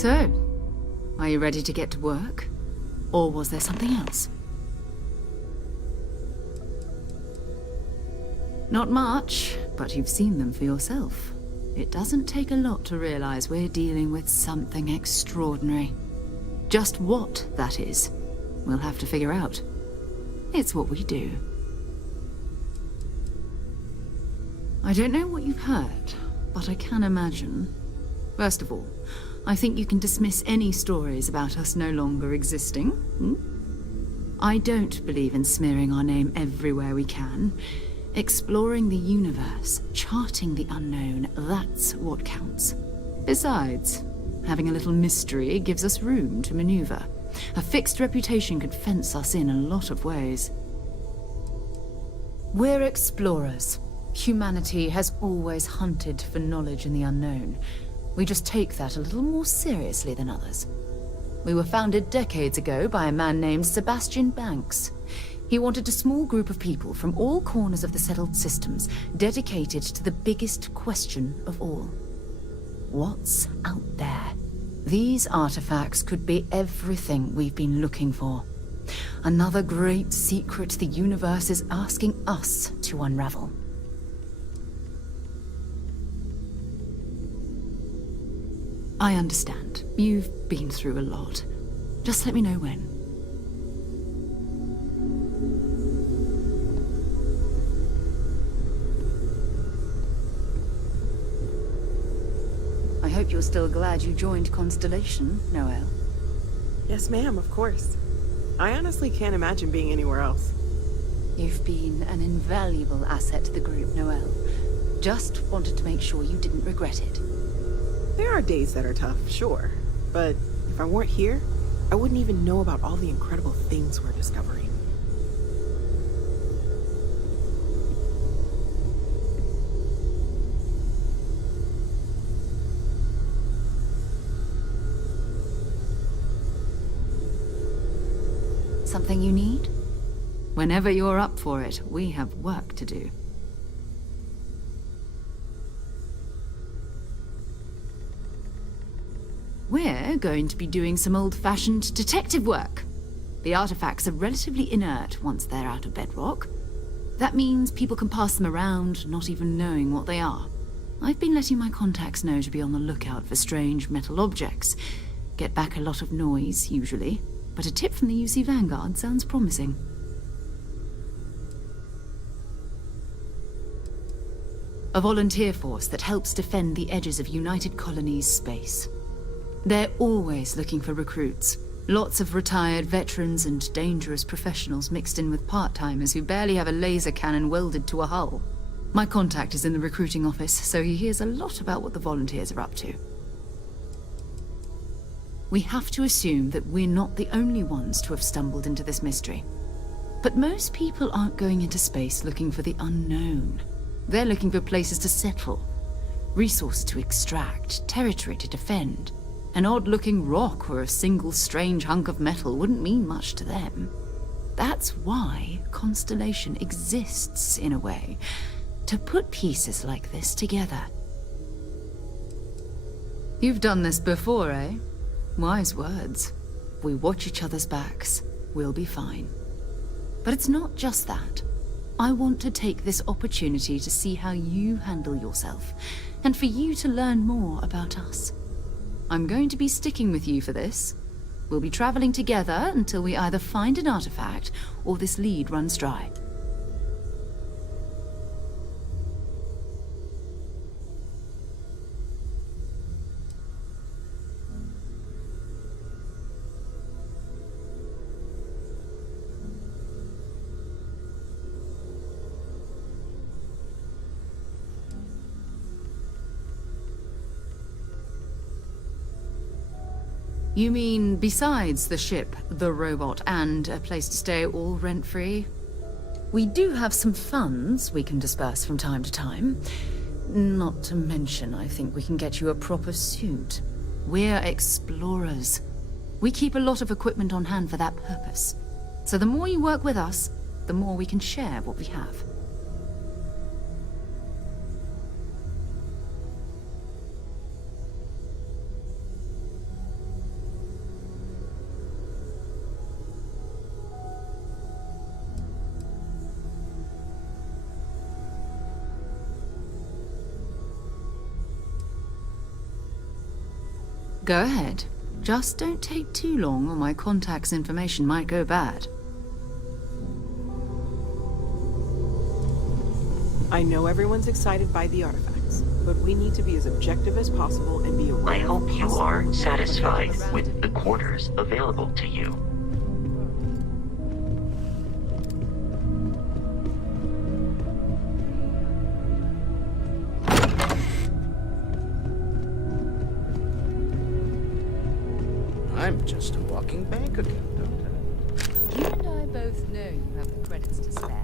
So, are you ready to get to work? Or was there something else? Not much, but you've seen them for yourself. It doesn't take a lot to realize we're dealing with something extraordinary. Just what that is, we'll have to figure out. It's what we do. I don't know what you've heard, but I can imagine. First of all, I think you can dismiss any stories about us no longer existing. I don't believe in smearing our name everywhere we can. Exploring the universe, charting the unknown, that's what counts. Besides, having a little mystery gives us room to maneuver. A fixed reputation could fence us in a lot of ways. We're explorers. Humanity has always hunted for knowledge in the unknown. We just take that a little more seriously than others. We were founded decades ago by a man named Sebastian Banks. He wanted a small group of people from all corners of the settled systems, dedicated to the biggest question of all. What's out there? These artifacts could be everything we've been looking for. Another great secret the universe is asking us to unravel. I understand. You've been through a lot. Just let me know when. I hope you're still glad you joined Constellation, Noelle. Yes, ma'am, of course. I honestly can't imagine being anywhere else. You've been an invaluable asset to the group, Noelle. Just wanted to make sure you didn't regret it. There are days that are tough, sure. But if I weren't here, I wouldn't even know about all the incredible things we're discovering. Something you need? Whenever you're up for it, we have work to do. We're going to be doing some old-fashioned detective work. The artifacts are relatively inert once they're out of bedrock. That means people can pass them around, not even knowing what they are. I've been letting my contacts know to be on the lookout for strange metal objects. Get back a lot of noise, usually, but a tip from the UC Vanguard sounds promising. A volunteer force that helps defend the edges of United Colonies space. They're always looking for recruits. Lots of retired veterans and dangerous professionals mixed in with part-timers who barely have a laser cannon welded to a hull. My contact is in the recruiting office, so he hears a lot about what the volunteers are up to. We have to assume that we're not the only ones to have stumbled into this mystery. But most people aren't going into space looking for the unknown. They're looking for places to settle, resources to extract, territory to defend. An odd-looking rock or a single strange hunk of metal wouldn't mean much to them. That's why Constellation exists, in a way, to put pieces like this together. You've done this before, eh? Wise words. We watch each other's backs, we'll be fine. But it's not just that. I want to take this opportunity to see how you handle yourself, and for you to learn more about us. I'm going to be sticking with you for this. We'll be traveling together until we either find an artifact or this lead runs dry. You mean besides the ship, the robot, and a place to stay all rent-free? We do have some funds we can disperse from time to time. Not to mention, I think we can get you a proper suit. We're explorers. We keep a lot of equipment on hand for that purpose. So the more you work with us, the more we can share what we have. Go ahead. Just don't take too long or my contact's information might go bad. I know everyone's excited by the artifacts, but we need to be as objective as possible and be aware. I hope you are satisfied with the quarters available to you. I'm just a walking bank account, don't I? You and I both know you have the credits to spare.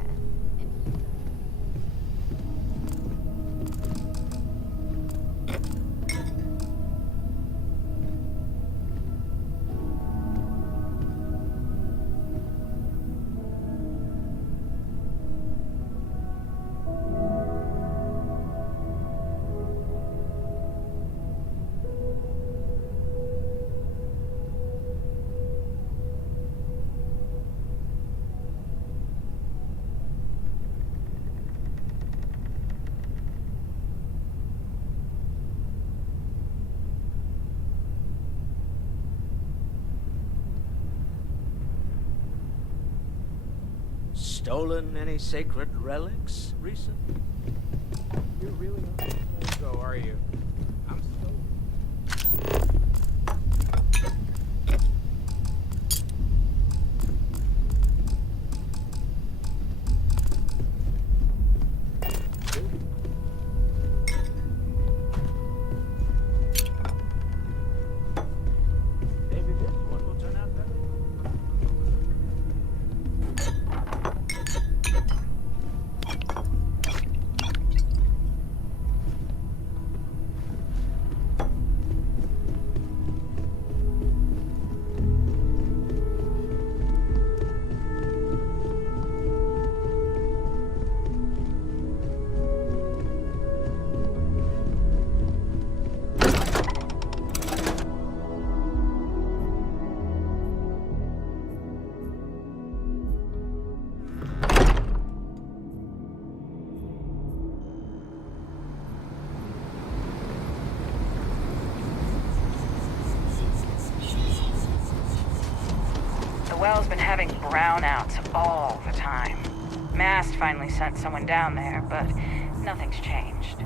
Stolen any sacred relics recently? You're really not letting go, are you? I'm so... Maybe this one will turn out better. The well's been having brownouts all the time. Mast finally sent someone down there, but nothing's changed.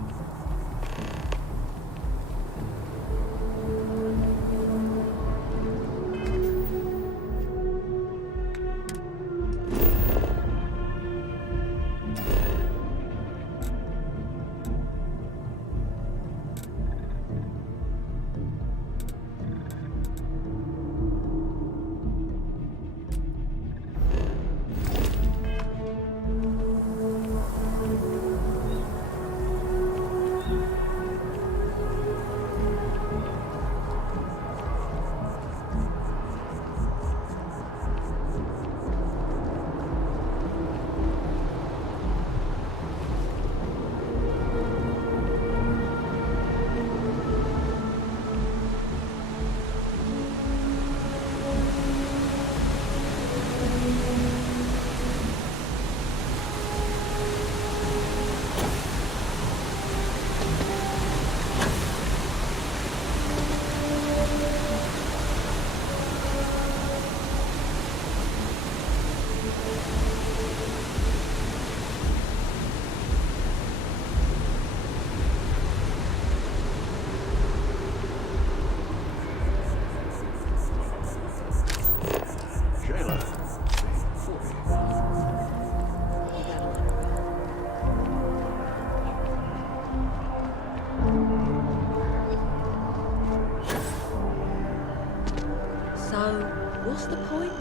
What's the point?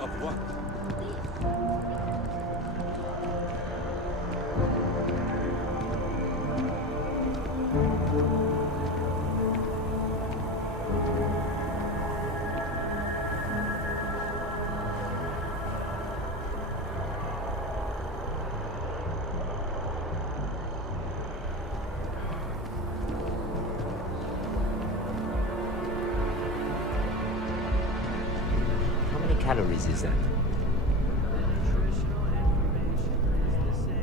Of what? Calories is that?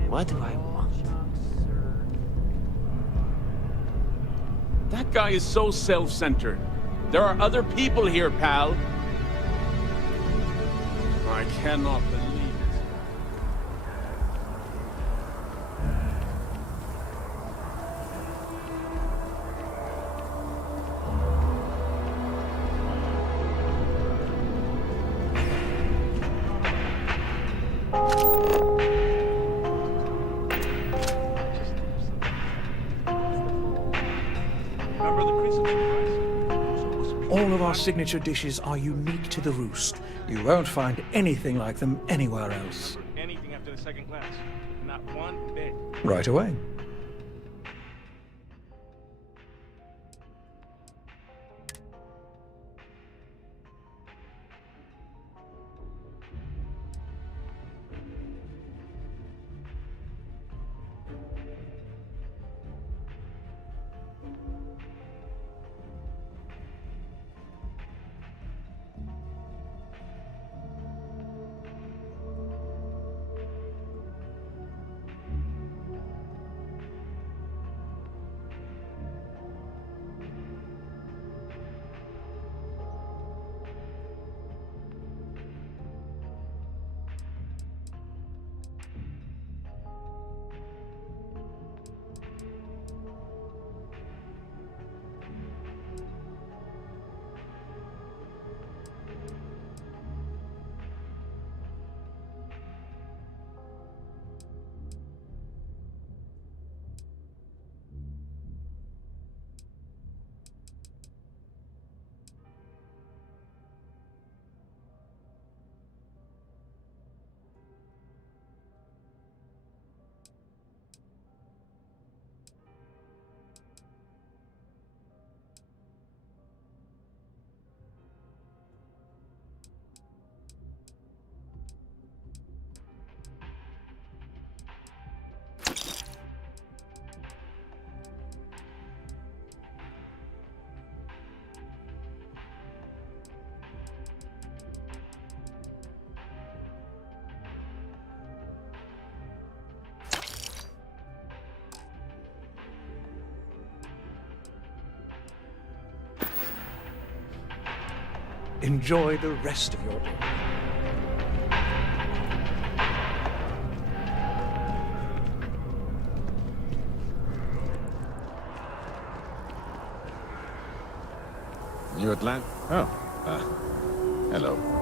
What do I want? That guy is so self-centered. There are other people here, pal. I cannot believe it. All of our signature dishes are unique to the Roost. You won't find anything like them anywhere else. Anything after the second class. Not one bit. Right away. Enjoy the rest of your day. New Atlanta? Oh, hello.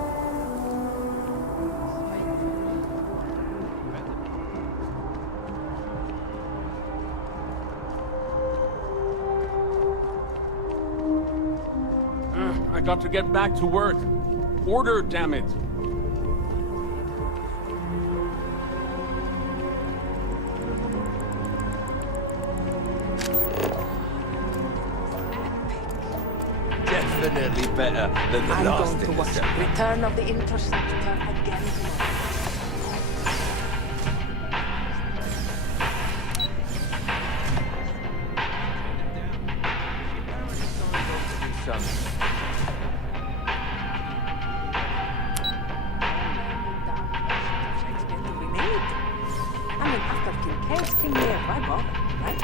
I got to get back to work. Order, damn it. Definitely better than the I'm last going to thing watch that's happened. Return of the Interceptor again tonight. I mean, after Kincaid's King Lear, why bother, right?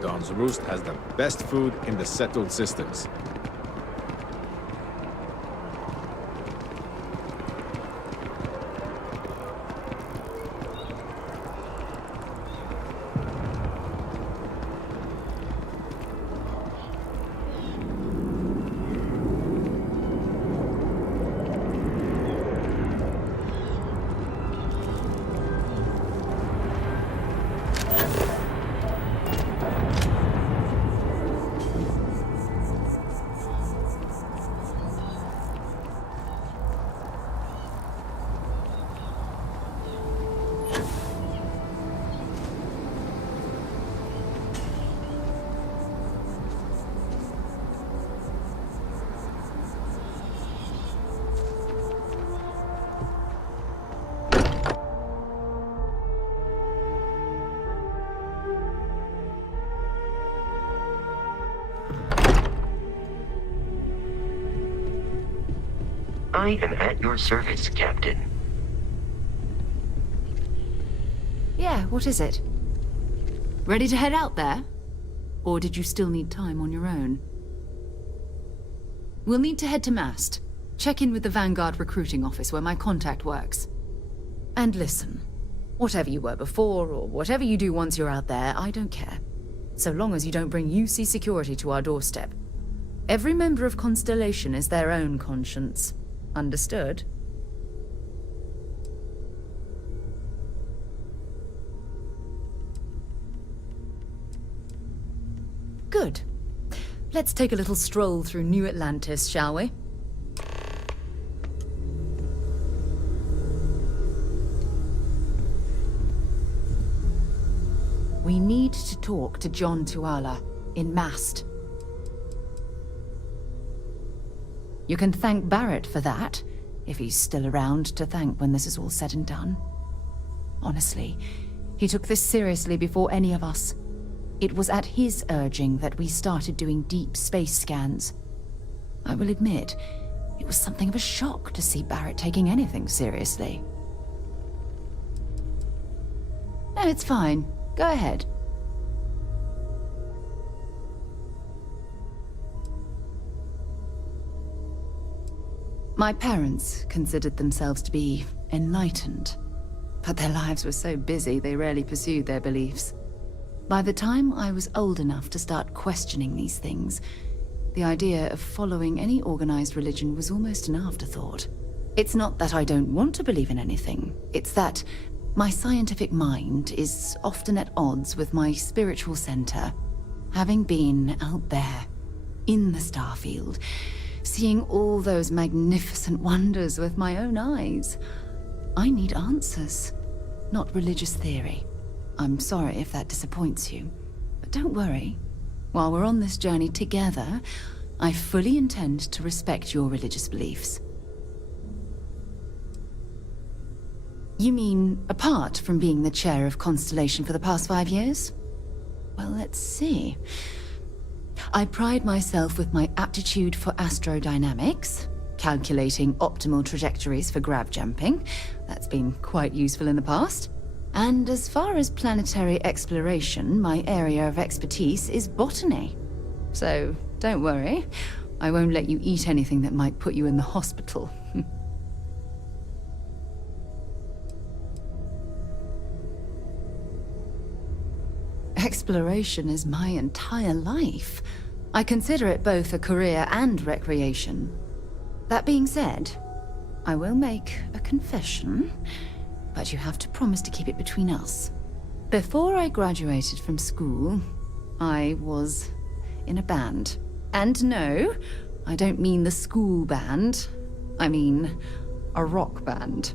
Don's Roost has the best food in the settled systems. I am at your service, Captain. Yeah, what is it? Ready to head out there? Or did you still need time on your own? We'll need to head to Mast. Check in with the Vanguard recruiting office where my contact works. And listen, whatever you were before, or whatever you do once you're out there, I don't care. So long as you don't bring UC security to our doorstep. Every member of Constellation is their own conscience. Understood? Good. Let's take a little stroll through New Atlantis, shall we? We need to talk to John Tuala in Mast. You can thank Barrett for that, if he's still around to thank when this is all said and done. Honestly, he took this seriously before any of us. It was at his urging that we started doing deep space scans. I will admit, it was something of a shock to see Barrett taking anything seriously. No, it's fine. Go ahead. My parents considered themselves to be enlightened, but their lives were so busy they rarely pursued their beliefs. By the time I was old enough to start questioning these things, the idea of following any organized religion was almost an afterthought. It's not that I don't want to believe in anything, it's that my scientific mind is often at odds with my spiritual center. Having been out there, in the Starfield, seeing all those magnificent wonders with my own eyes, I need answers, not religious theory. I'm sorry if that disappoints you, but don't worry. While we're on this journey together, I fully intend to respect your religious beliefs. You mean apart from being the chair of Constellation for the past 5 years? Well, let's see. I pride myself with my aptitude for astrodynamics, calculating optimal trajectories for grav jumping. That's been quite useful in the past. And as far as planetary exploration, my area of expertise is botany. So, don't worry. I won't let you eat anything that might put you in the hospital. Exploration is my entire life. I consider it both a career and recreation. That being said, I will make a confession, but you have to promise to keep it between us. Before I graduated from school, I was in a band. And no, I don't mean the school band. I mean a rock band.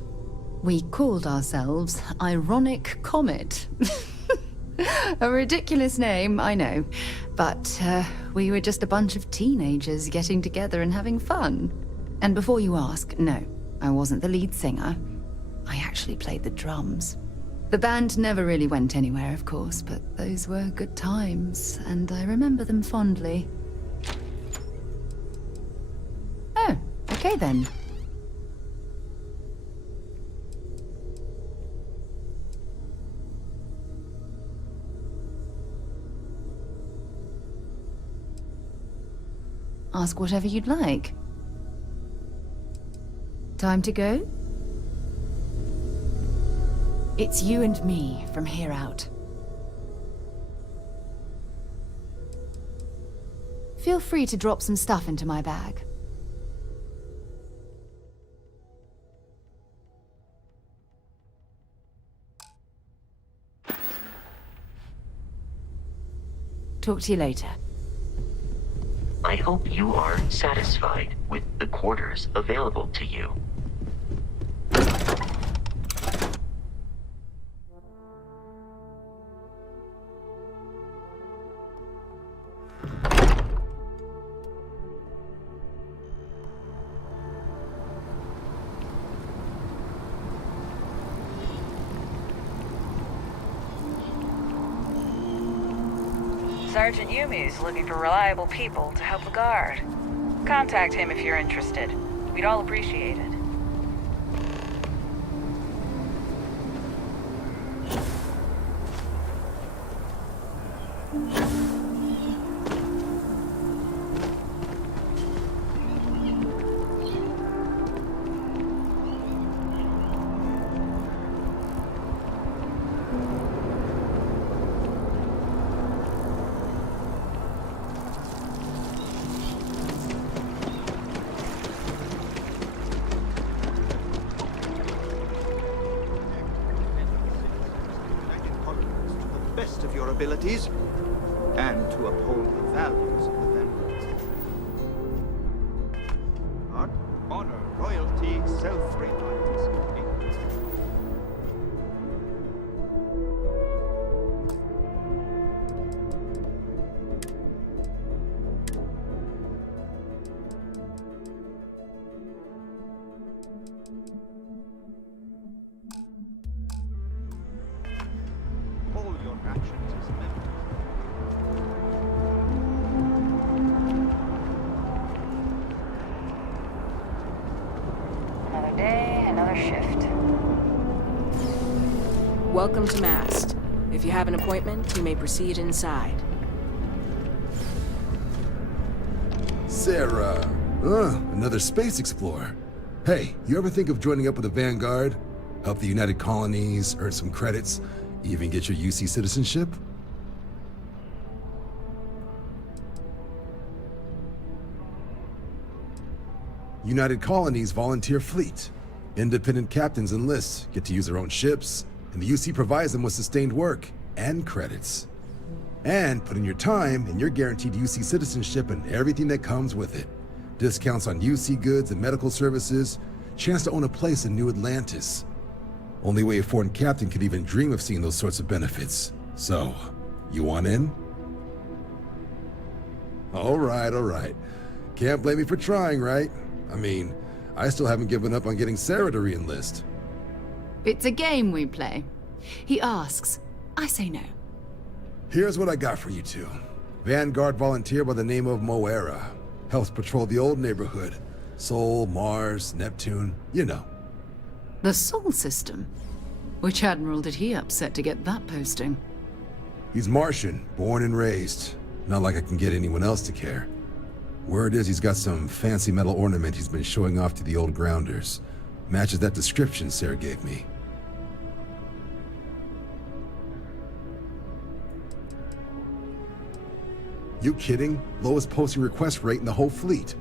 We called ourselves Ironic Comet. A ridiculous name, I know. But we were just a bunch of teenagers getting together and having fun. And before you ask, no, I wasn't the lead singer. I actually played the drums. The band never really went anywhere, of course, but those were good times, and I remember them fondly. Oh, okay then. Ask whatever you'd like. Time to go? It's you and me from here out. Feel free to drop some stuff into my bag. Talk to you later. I hope you are satisfied with the quarters available to you. Sergeant Yumi's looking for reliable people to help the guard. Contact him if you're interested. We'd all appreciate it. your abilities and to uphold the values of the Vanguard. Art, honor, loyalty, self-reliance. All your actions as members. Another day, another shift. Welcome to Mast. If you have an appointment, you may proceed inside. Sarah. Another space explorer. Hey, you ever think of joining up with the Vanguard? Help the United Colonies, earn some credits, even get your UC citizenship? United Colonies volunteer fleet. Independent captains enlist, get to use their own ships, and the UC provides them with sustained work and credits. And put in your time, and you're guaranteed UC citizenship and everything that comes with it. Discounts on UC goods and medical services, chance to own a place in New Atlantis. Only way a foreign captain could even dream of seeing those sorts of benefits. So, you want in? All right. Can't blame me for trying, right? I mean, I still haven't given up on getting Sarah to re-enlist. It's a game we play. He asks, I say no. Here's what I got for you two. Vanguard volunteer by the name of Moera. Helps patrol the old neighborhood. Sol, Mars, Neptune, you know. The Sol system? Which admiral did he upset to get that posting? He's Martian, born and raised. Not like I can get anyone else to care. Word is he's got some fancy metal ornament he's been showing off to the old grounders. Matches that description Sarah gave me. You kidding? Lowest posting request rate in the whole fleet.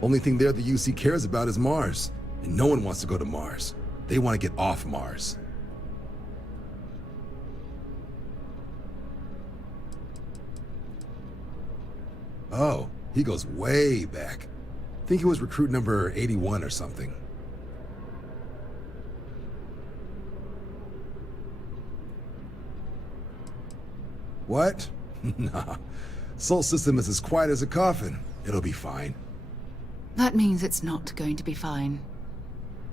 Only thing there the UC cares about is Mars. And no one wants to go to Mars. They want to get off Mars. Oh, he goes way back. Think he was recruit number 81 or something. What? Nah. Sol system is as quiet as a coffin. It'll be fine. That means it's not going to be fine.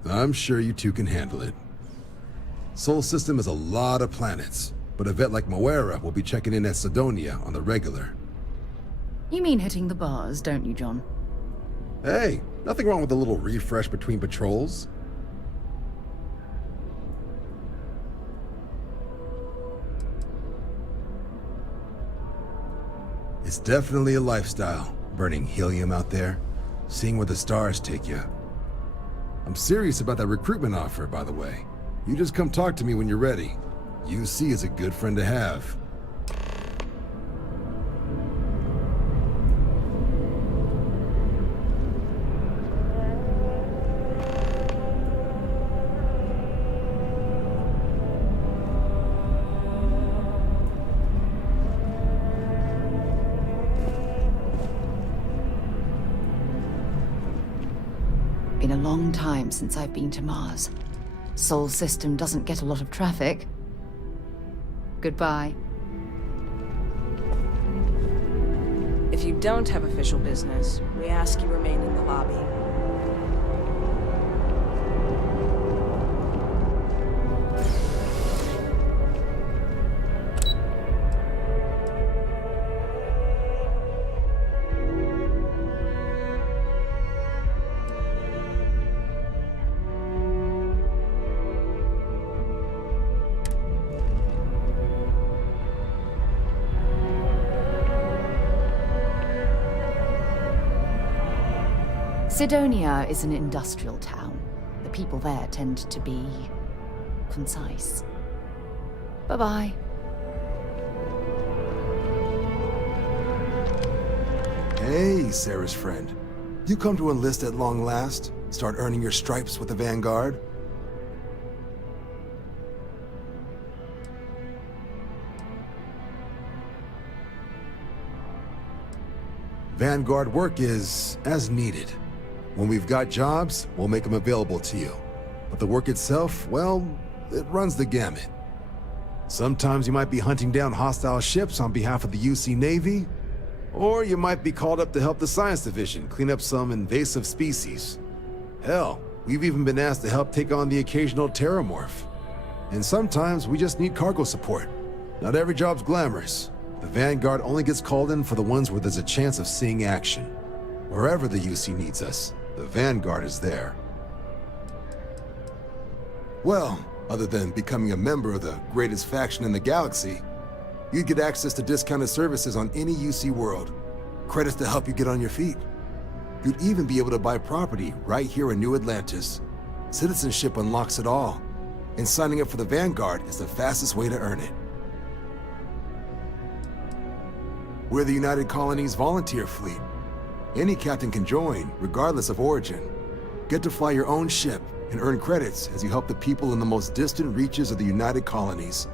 I'm sure you two can handle it. Sol system is a lot of planets, but a vet like Moera will be checking in at Sidonia on the regular. You mean hitting the bars, don't you, John? Hey, nothing wrong with a little refresh between patrols. It's definitely a lifestyle, burning helium out there, seeing where the stars take you. I'm serious about that recruitment offer, by the way. You just come talk to me when you're ready. UC is a good friend to have. Been a long time since I've been to Mars. Sol system doesn't get a lot of traffic. Goodbye. If you don't have official business, we ask you remain in the lobby. Sidonia is an industrial town. The people there tend to be concise. Bye-bye. Hey, Sarah's friend. You come to enlist at long last? Start earning your stripes with the Vanguard? Vanguard work is as needed. When we've got jobs, we'll make them available to you. But the work itself, well, it runs the gamut. Sometimes you might be hunting down hostile ships on behalf of the UC Navy, or you might be called up to help the Science Division clean up some invasive species. Hell, we've even been asked to help take on the occasional terramorph. And sometimes we just need cargo support. Not every job's glamorous. The Vanguard only gets called in for the ones where there's a chance of seeing action. Wherever the UC needs us, the Vanguard is there. Well, other than becoming a member of the greatest faction in the galaxy, you'd get access to discounted services on any UC world, credits to help you get on your feet. You'd even be able to buy property right here in New Atlantis. Citizenship unlocks it all, and signing up for the Vanguard is the fastest way to earn it. We're the United Colonies Volunteer Fleet. Any captain can join, regardless of origin. Get to fly your own ship and earn credits as you help the people in the most distant reaches of the United Colonies,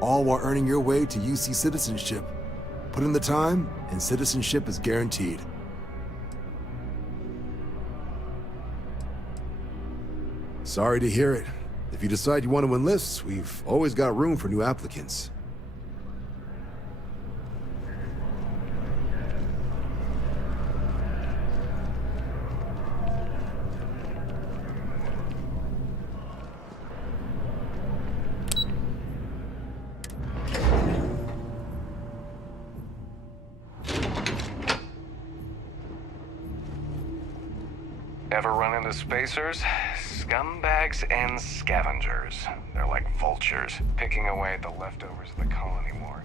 all while earning your way to UC citizenship. Put in the time, and citizenship is guaranteed. Sorry to hear it. If you decide you want to enlist, we've always got room for new applicants. Ever run into spacers? Scumbags and scavengers. They're like vultures, picking away at the leftovers of the colony war.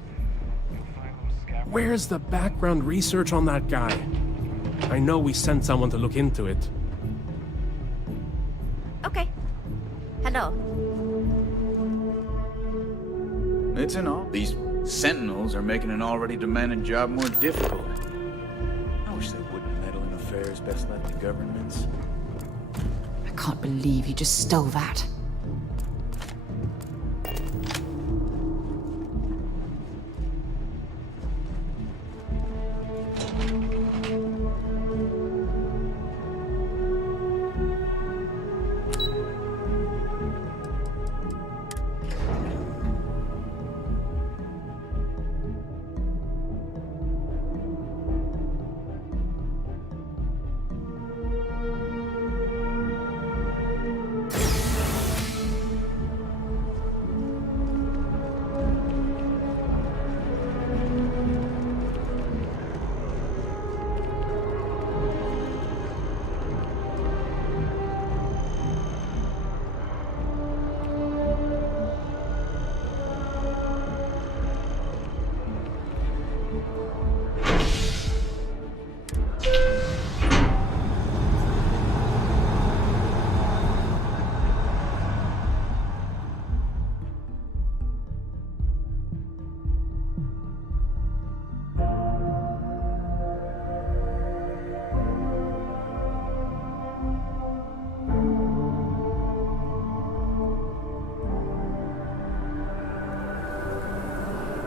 Where's the background research on that guy? I know we sent someone to look into it. Okay. Hello. It's an all. These sentinels are making an already demanding job more difficult. I wish they wouldn't meddle in affairs best left to governments. I can't believe you just stole that.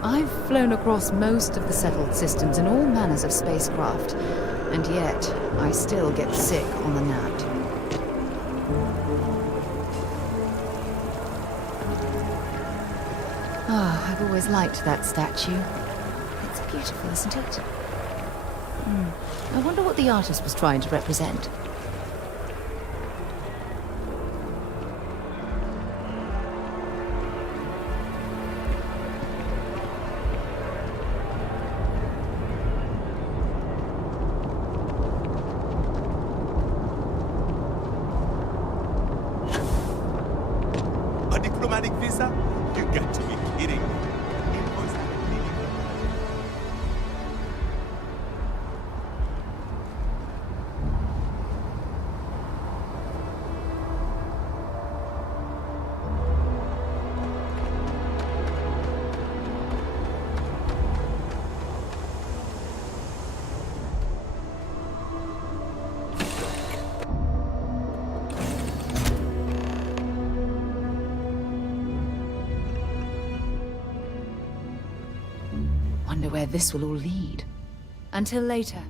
I've flown across most of the settled systems in all manners of spacecraft, and yet I still get sick on the gnat. Ah, I've always liked that statue. It's beautiful, isn't it? I wonder what the artist was trying to represent. A diplomatic visa? You got to be kidding me. Wonder where this will all lead. Until later.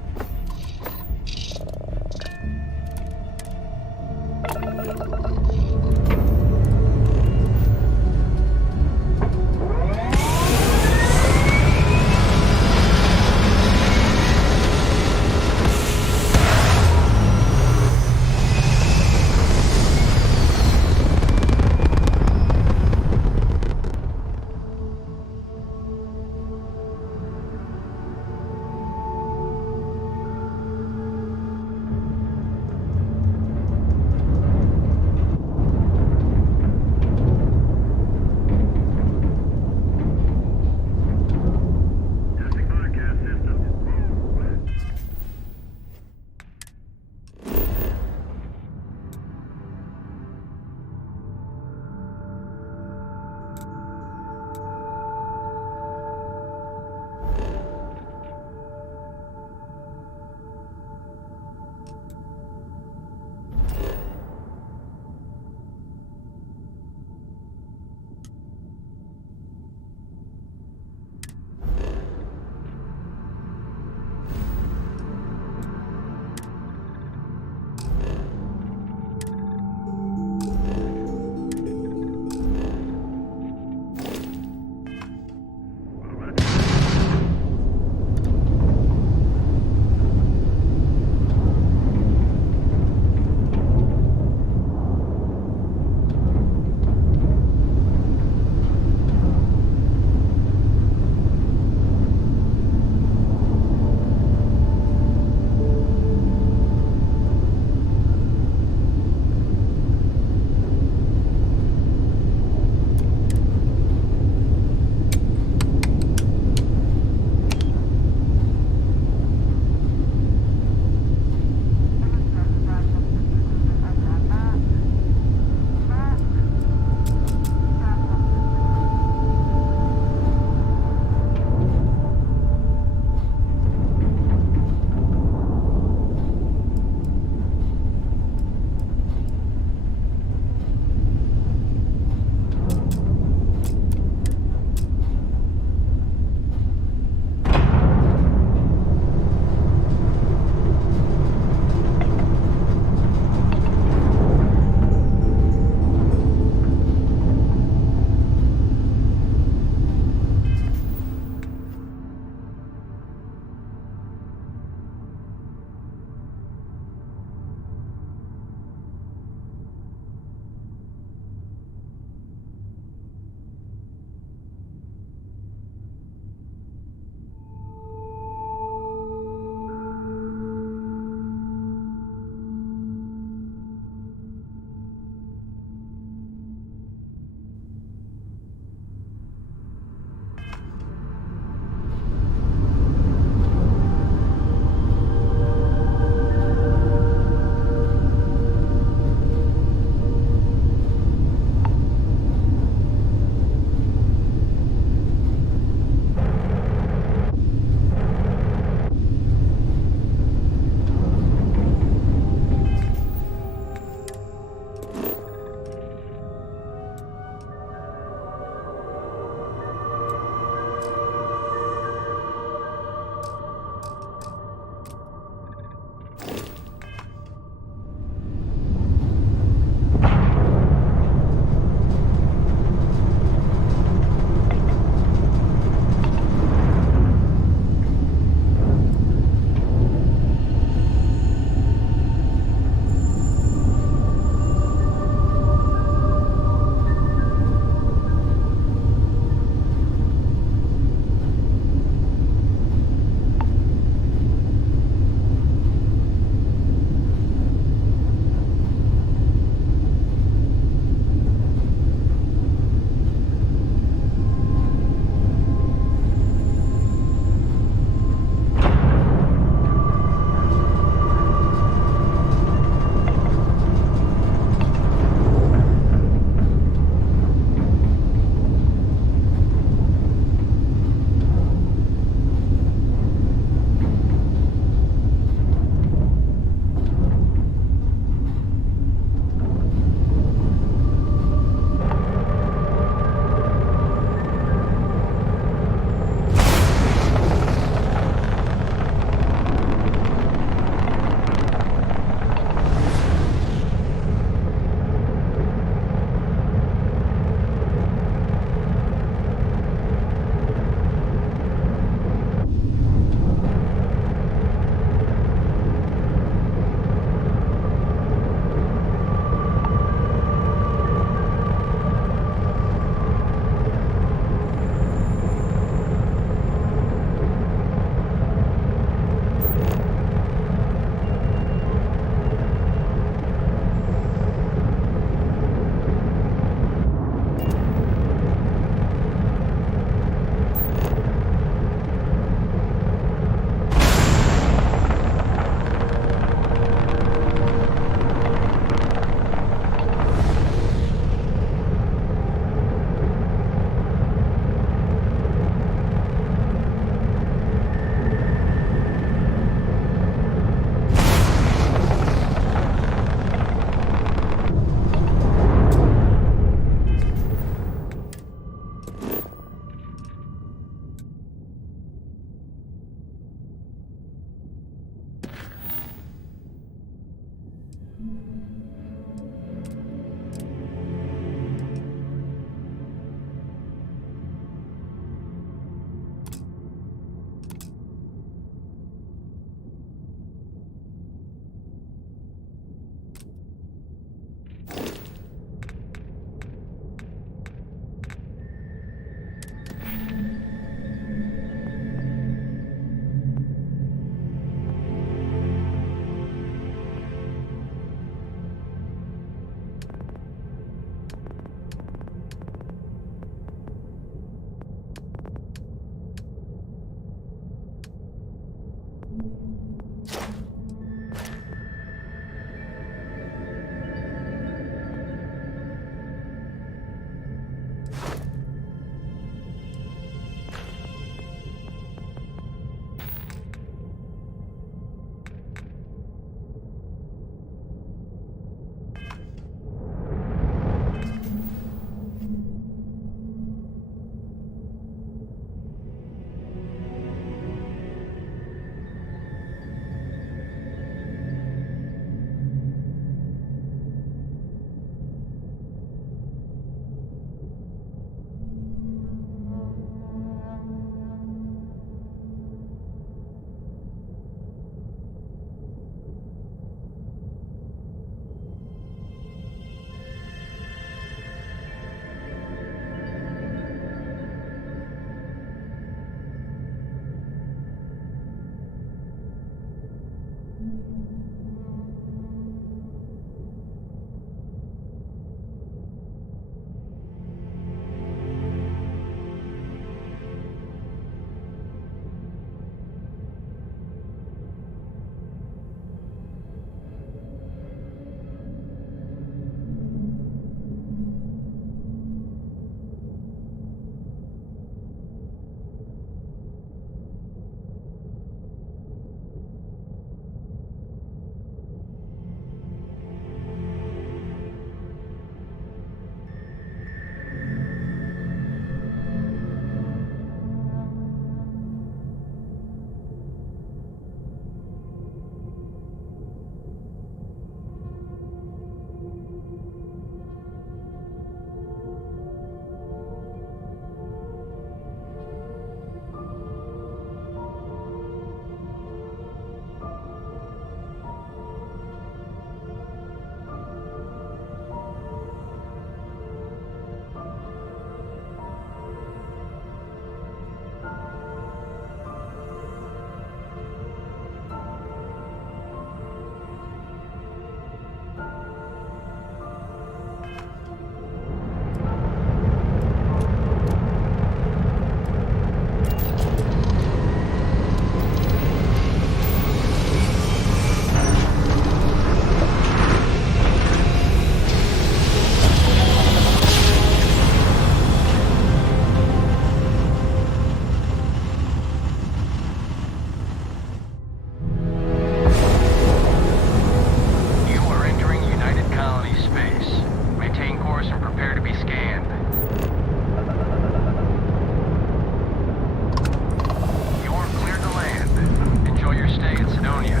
Sidonia.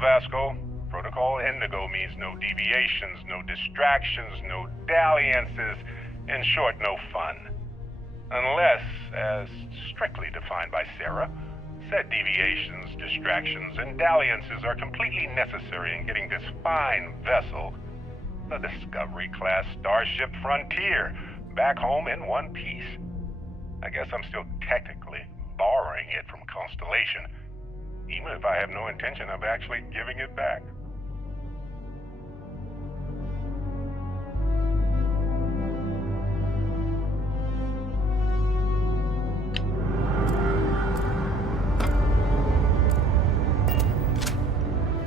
Vasco. Protocol Indigo means no deviations, no distractions, no dalliances, in short, no fun. Unless, as strictly defined by Sarah, said deviations, distractions, and dalliances are completely necessary in getting this fine vessel, the Discovery-class Starship Frontier, back home in one piece. I guess I'm still technically borrowing it from Constellation, even if I have no intention of actually giving it back.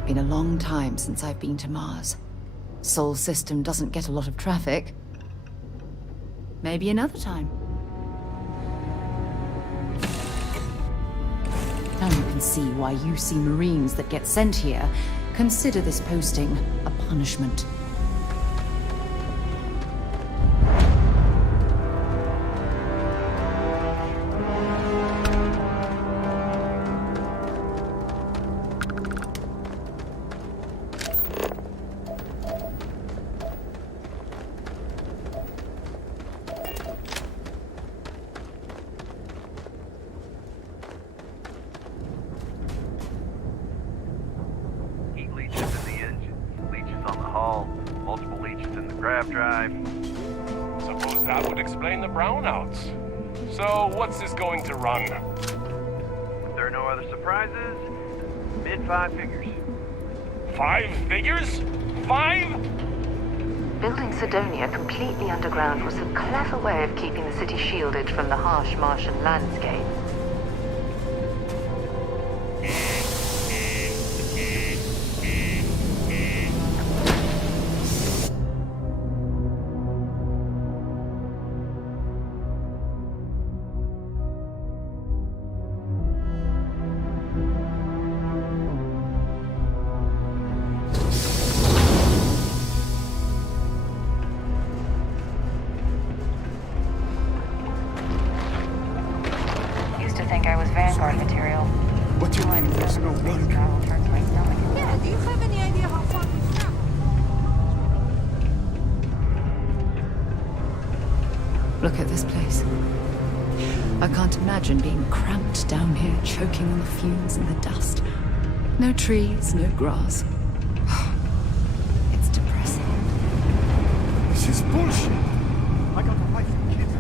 Been a long time since I've been to Mars. Sol system doesn't get a lot of traffic. Maybe another time. Now you can see why UC Marines that get sent here consider this posting a punishment. So, what's this going to run? If there are no other surprises, mid-5 figures. 5 figures? 5? Building Sidonia completely underground was a clever way of keeping the city shielded from the harsh Martian landscape. Look at this place. I can't imagine being cramped down here, choking on the fumes and the dust. No trees, no grass. It's depressing. This is bullshit. I got a wife and kids.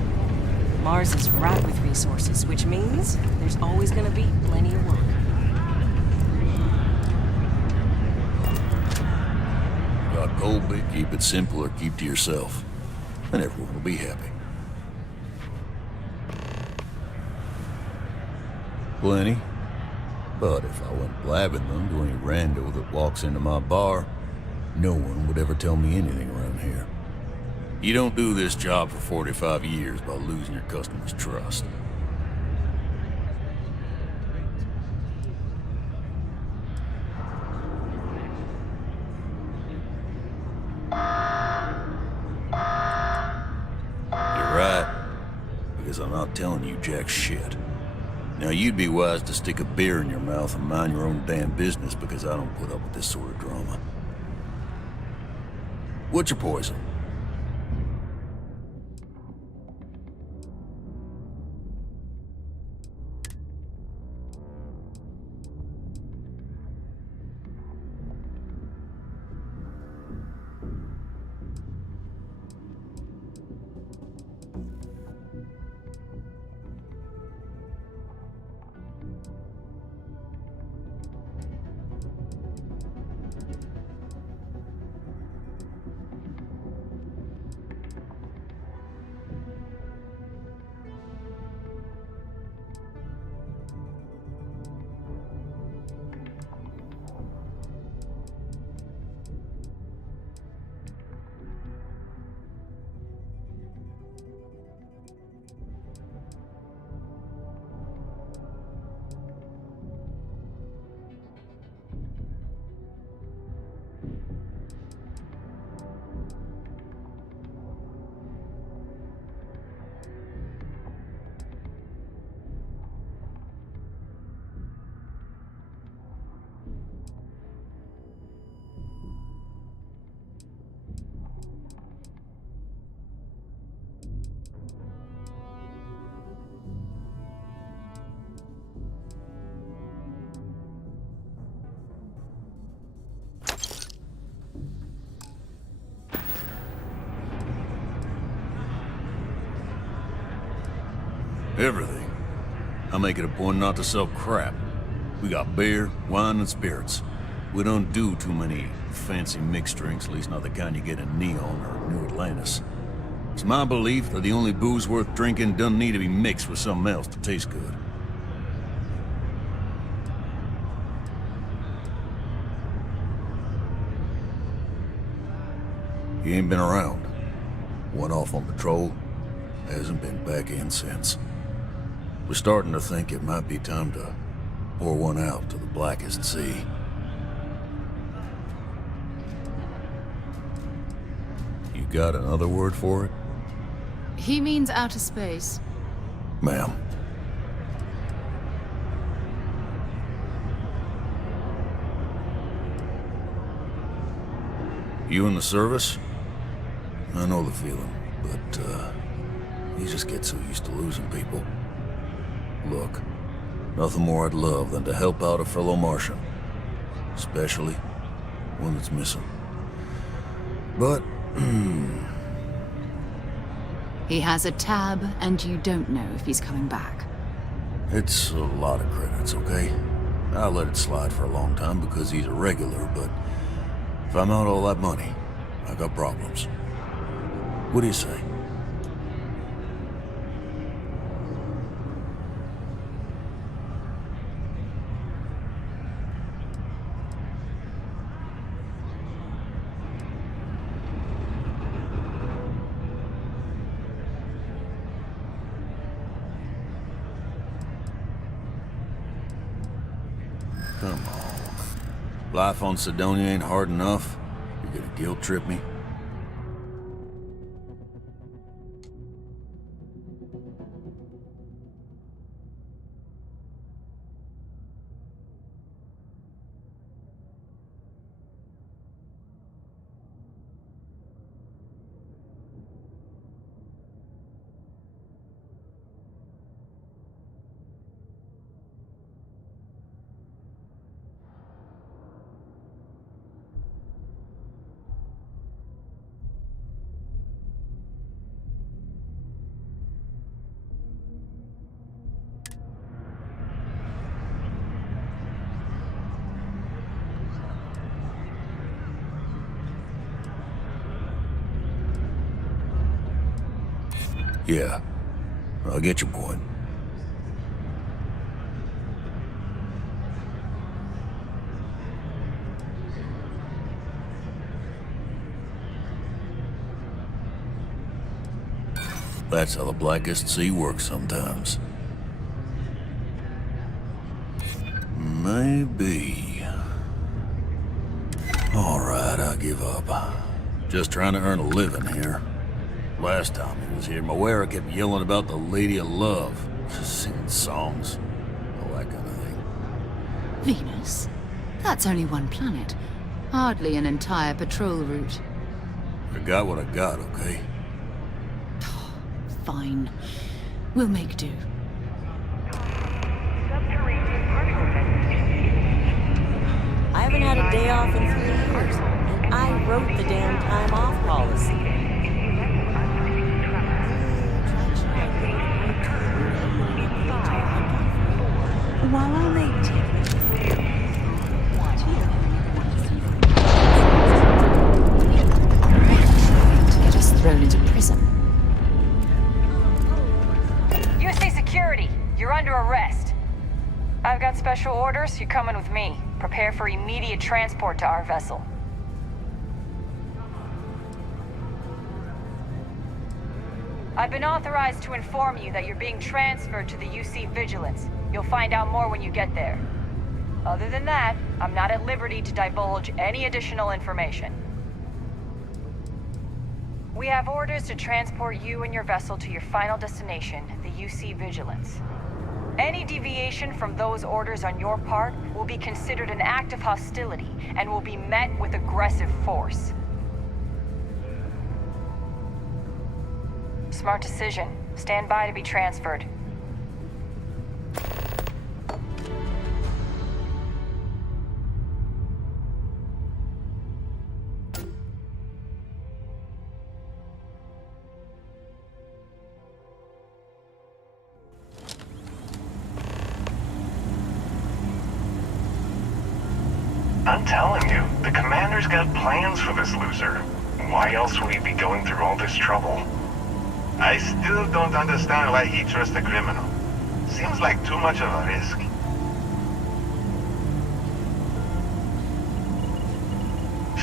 Mars is ripe with resources, which means there's always gonna be plenty of work. Got Colby, keep it simple or keep to yourself. And everyone will be happy. Plenty. But if I went blabbing them to any rando that walks into my bar, no one would ever tell me anything around here. You don't do this job for 45 years by losing your customers' trust. because I'm not telling you jack shit. Now, you'd be wise to stick a beer in your mouth and mind your own damn business, because I don't put up with this sort of drama. What's your poison? Everything. I make it a point not to sell crap. We got beer, wine, and spirits. We don't do too many fancy mixed drinks, at least not the kind you get in Neon or New Atlantis. It's my belief that the only booze worth drinking doesn't need to be mixed with something else to taste good. He ain't been around. Went off on patrol. Hasn't been back in since. We're starting to think it might be time to pour one out to the blackest sea. You got another word for it? He means outer space. Ma'am. You in the service? I know the feeling, but, you just get so used to losing people. Look, nothing more I'd love than to help out a fellow Martian. Especially one that's missing. But, He has a tab, and you don't know if he's coming back. it's a lot of credits, okay? I let it slide for a long time because he's a regular, but if I'm out all that money, I got problems. What do you say? Come on. Life on Sidonia ain't hard enough. You're gonna guilt trip me? Yeah, I get your point. That's how the blackest sea works sometimes. Maybe. All right, I give up. Just trying to earn a living here. Last time he was here, Moera kept yelling about the Lady of Love. Singing songs. All that kind of thing. Venus? That's only one planet. Hardly an entire patrol route. I got what I got, okay? Fine. We'll make do. I haven't had a day off in 3 years, and I wrote the damn time off policy. While I make tea. To get us thrown into prison. UC security, you're under arrest. I've got special orders, you're coming with me. Prepare for immediate transport to our vessel. I've been authorized to inform you that you're being transferred to the UC Vigilance. You'll find out more when you get there. Other than that, I'm not at liberty to divulge any additional information. We have orders to transport you and your vessel to your final destination, the UC Vigilance. Any deviation from those orders on your part will be considered an act of hostility and will be met with aggressive force. Smart decision. Stand by to be transferred. I'm telling you, the commander's got plans for this loser. Why else would he be going through all this trouble? I still don't understand why he trusts a criminal. Seems like too much of a risk.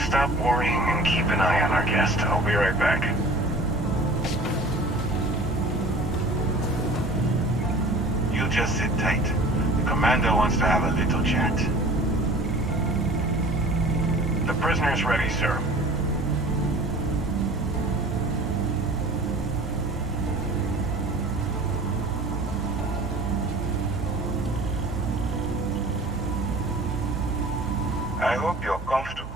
Stop worrying and keep an eye on our guest. I'll be right back. You just sit tight. The commander wants to have a little chat. The prisoner's ready, sir. I hope you're comfortable.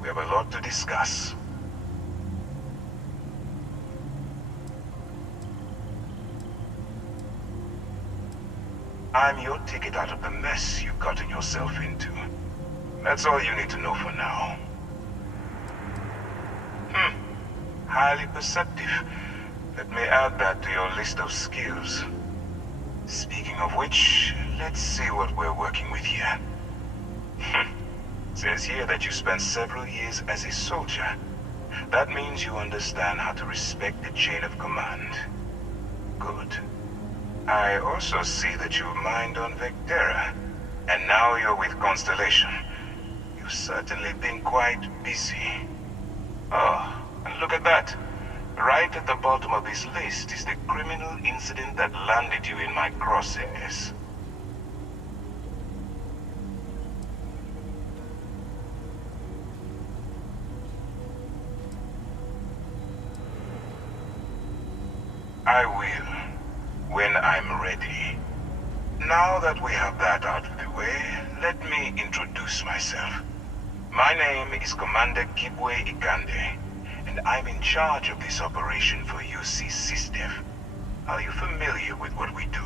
We have a lot to discuss. I'm your ticket out of the mess you've gotten yourself into. That's all you need to know for now. Highly perceptive. Let me add that to your list of skills. Speaking of which, let's see what we're working with here. Says here that you spent several years as a soldier. That means you understand how to respect the chain of command. Good. I also see that you mined on Vectera, and now you're with Constellation. You've certainly been quite busy. Oh, and look at that. Right at the bottom of this list is the criminal incident that landed you in my crosshairs. I will, when I'm ready. Now that we have that out of the way, let me introduce myself. My name is Commander Kibwe Ikande, and I'm in charge of this operation for UC SysDef. Are you familiar with what we do?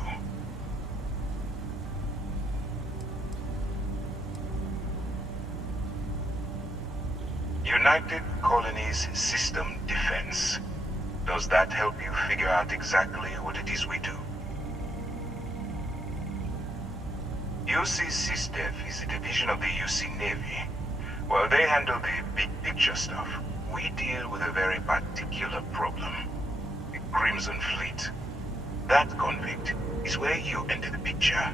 United Colonies System Defense. Does that help you figure out exactly what it is we do? UC SysDef is a division of the UC Navy. While they handle the big picture stuff, we deal with a very particular problem. The Crimson Fleet. That convict is where you enter the picture.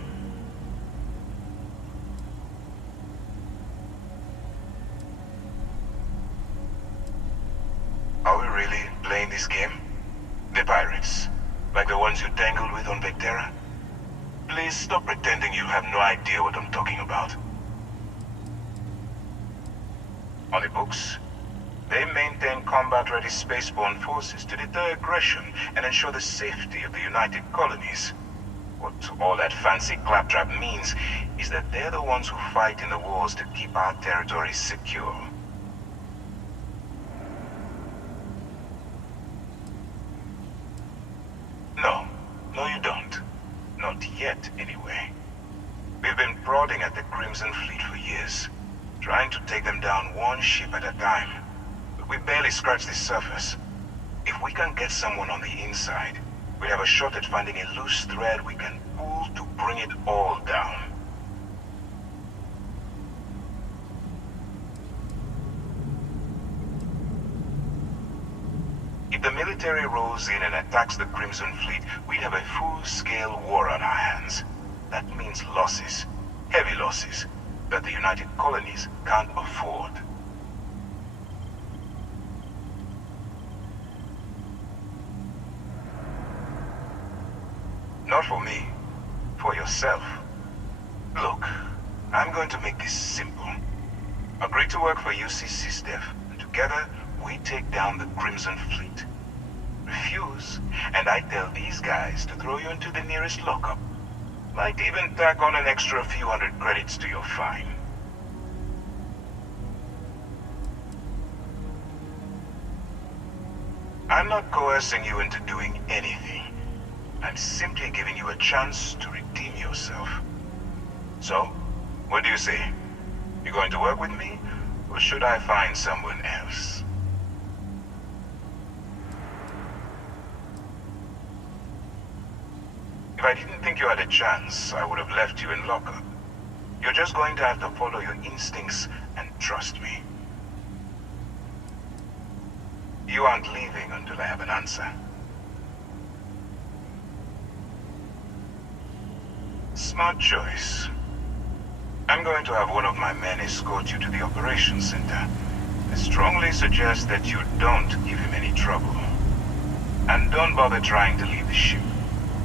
Are we really playing this game? The pirates, like the ones you tangled with on Vectera? Please stop pretending you have no idea what I'm talking about. On the books, They maintain combat-ready spaceborne forces to deter aggression and ensure the safety of the United Colonies. What all that fancy claptrap means is that they're the ones who fight in the wars to keep our territories secure. No. No, you don't. Not yet, anyway. We've been prodding at the Crimson Fleet for years, trying to take them down one ship at a time. But we barely scratched the surface. If we can get someone on the inside, we have a shot at finding a loose thread we can pull to bring it all down. If the military rolls in and attacks the Crimson Fleet, we'd have a full-scale war on our hands. That means losses, heavy losses, that the United Colonies can't afford. Not for me. For yourself. Look, I'm going to make this simple. Agree to work for UC SysDev, and together we take down the Crimson Fleet. Refuse, and I tell these guys to throw you into the nearest lockup. Might even tack on an extra few hundred credits to your fine. I'm not coercing you into doing anything. I'm simply giving you a chance to redeem yourself. So, what do you say? You going to work with me, or should I find someone else? If I didn't think you had a chance, I would have left you in lockup. You're just going to have to follow your instincts and trust me. You aren't leaving until I have an answer. Smart choice. I'm going to have one of my men escort you to the operations center. I strongly suggest that you don't give him any trouble. And don't bother trying to leave the ship.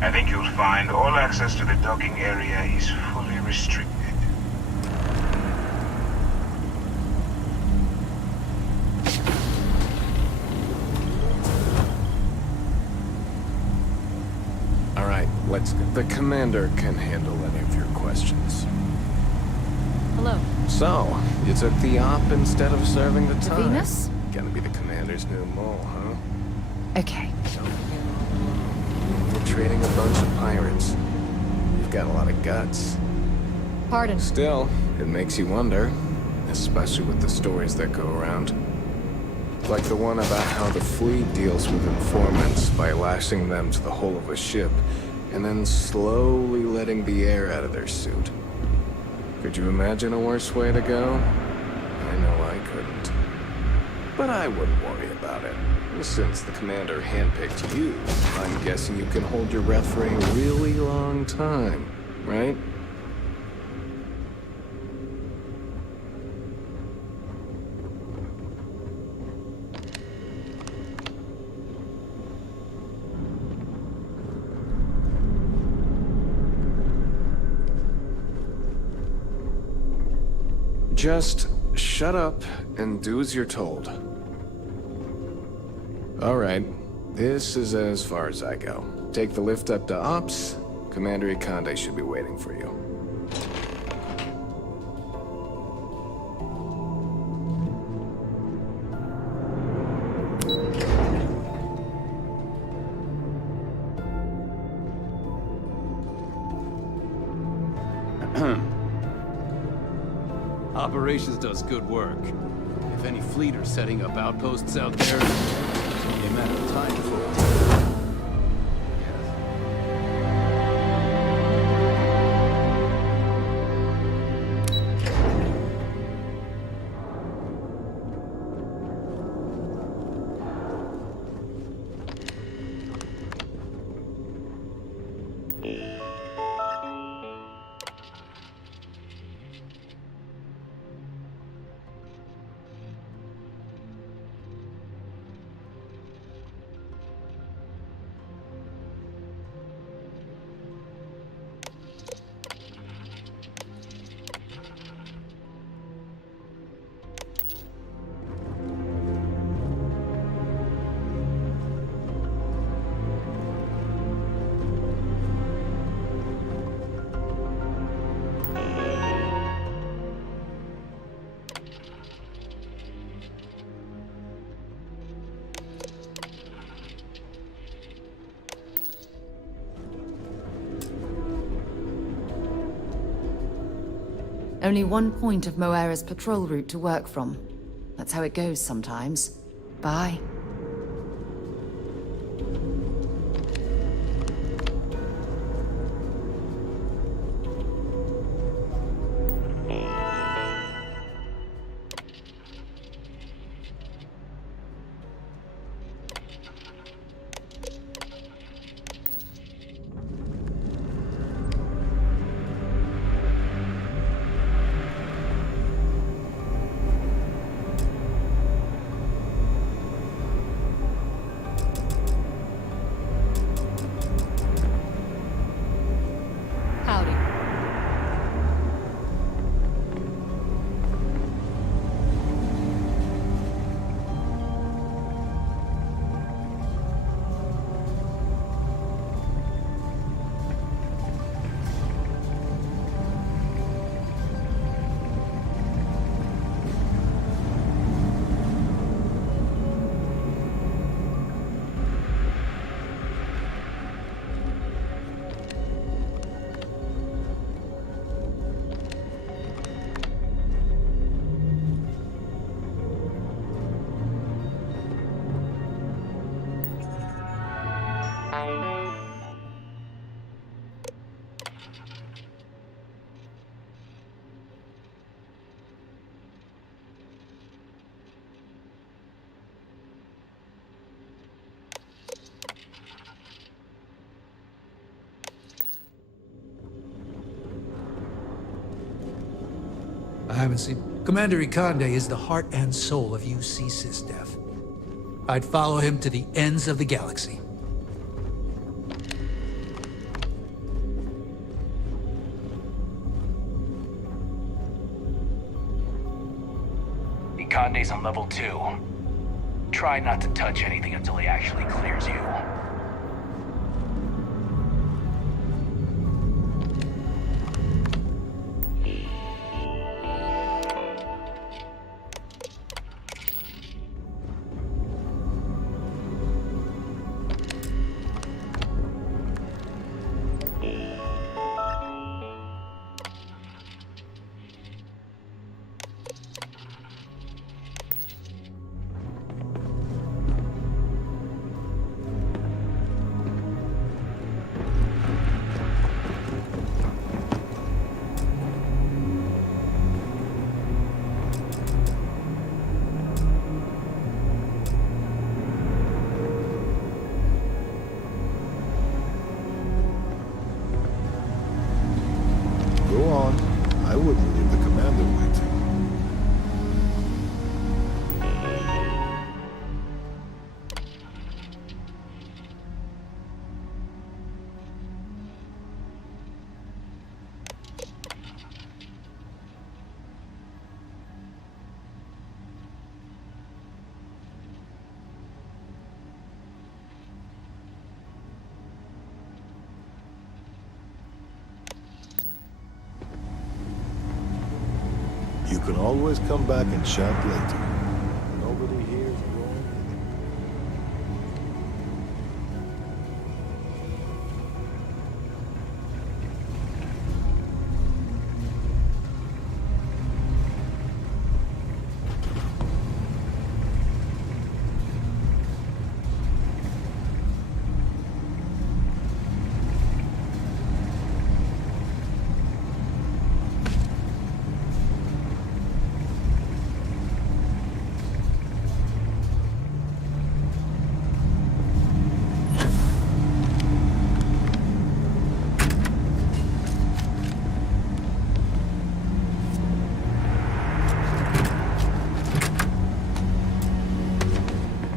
I think you'll find all access to the docking area is fully restricted. All right, let's go. The commander can handle any of your questions. Hello. So, you took the op instead of serving the time? Venus? Gonna be the commander's new mole, huh? Okay. You're trading a bunch of pirates. You've got a lot of guts. Pardon. Still, it makes you wonder, especially with the stories that go around. Like the one about how the fleet deals with informants by lashing them to the hull of a ship, and then slowly letting the air out of their suit. Could you imagine a worse way to go? I know I couldn't. But I wouldn't worry about it. Since the commander handpicked you, I'm guessing you can hold your breath for a really long time, right? Just shut up and do as you're told. All right, this is as far as I go. Take the lift up to Ops. Commander Ikande should be waiting for you. Operations does good work. If any fleet are setting up outposts out there, it's only a matter of time before we take them. Only one point of Moera's patrol route to work from. That's how it goes sometimes. Bye. Howdy. I haven't seen... Commander Ikande is the heart and soul of UC SysDef. I'd follow him to the ends of the galaxy. Ikande's on level 2. Try not to touch anything until he actually clears you. Go on. I wouldn't leave the commander waiting. You can always come back and chat later. Nobody here is going.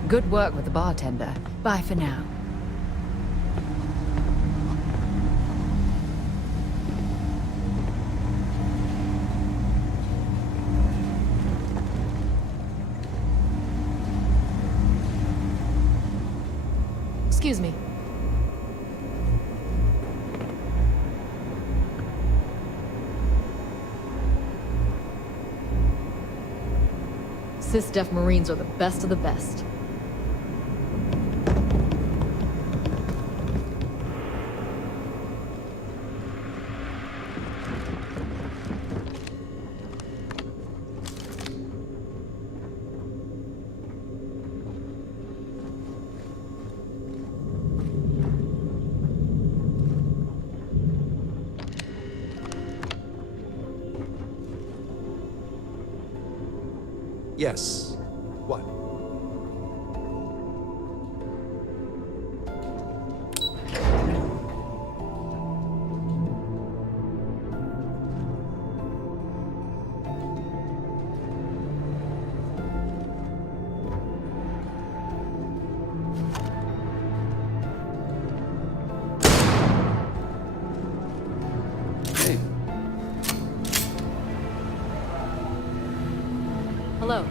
Good work with the bartender. Bye for now. Excuse me. SysDef Marines are the best of the best. Yes. What? Hello.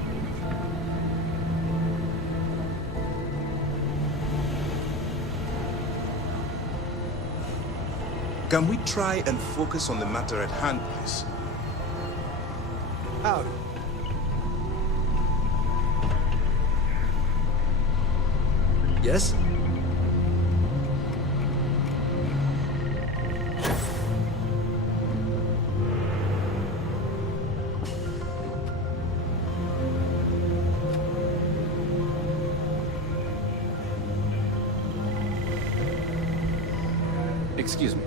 Can we try and focus on the matter at hand, please? Howdy. Yes? Excuse me.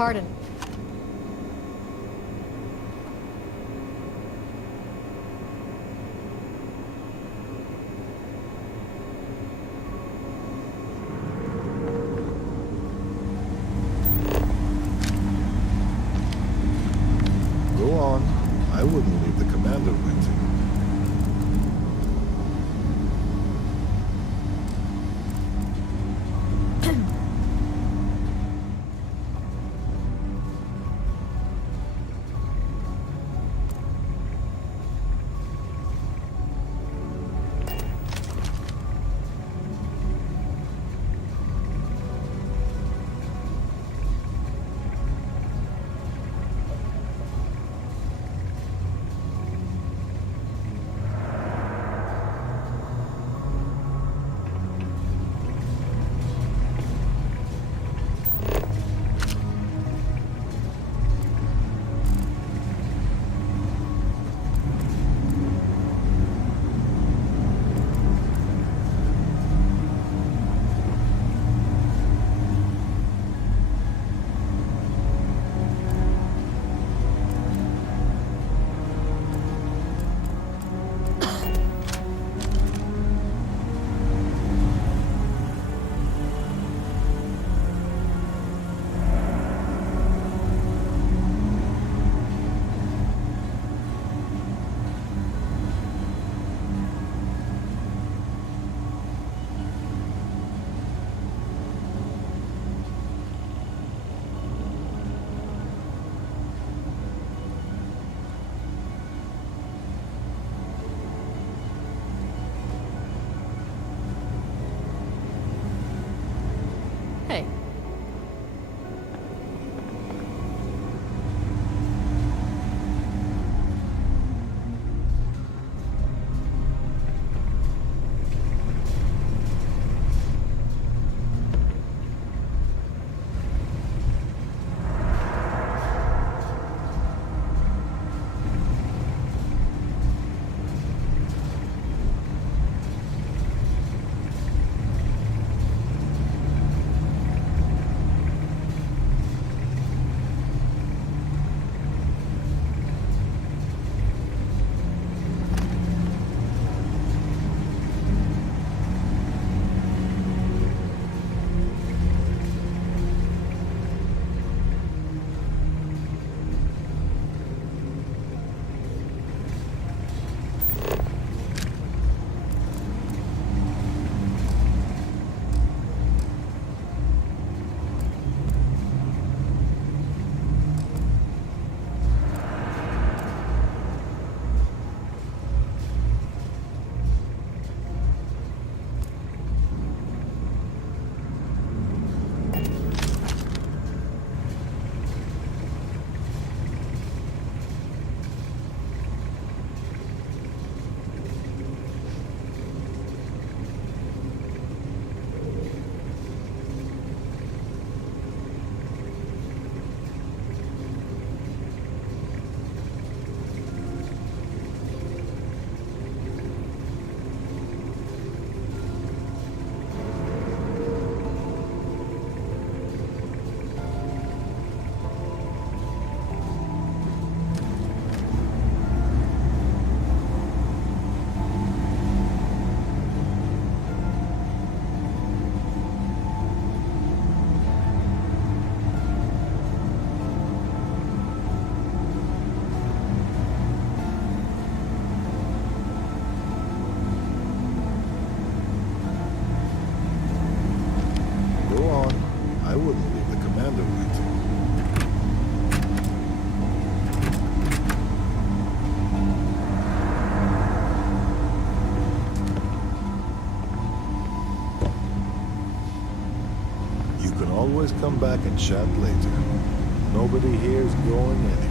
Pardon. Go on. I wouldn't leave the commander waiting. Hey. Always come back and chat later. Nobody here's going anywhere.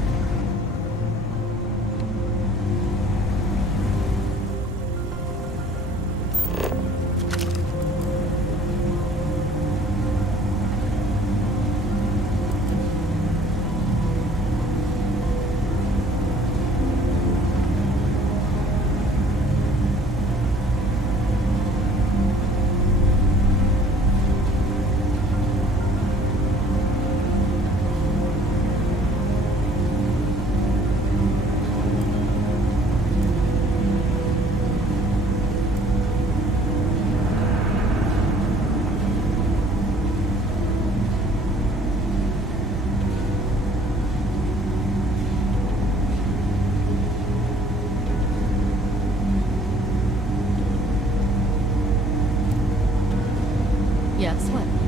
Yes, what?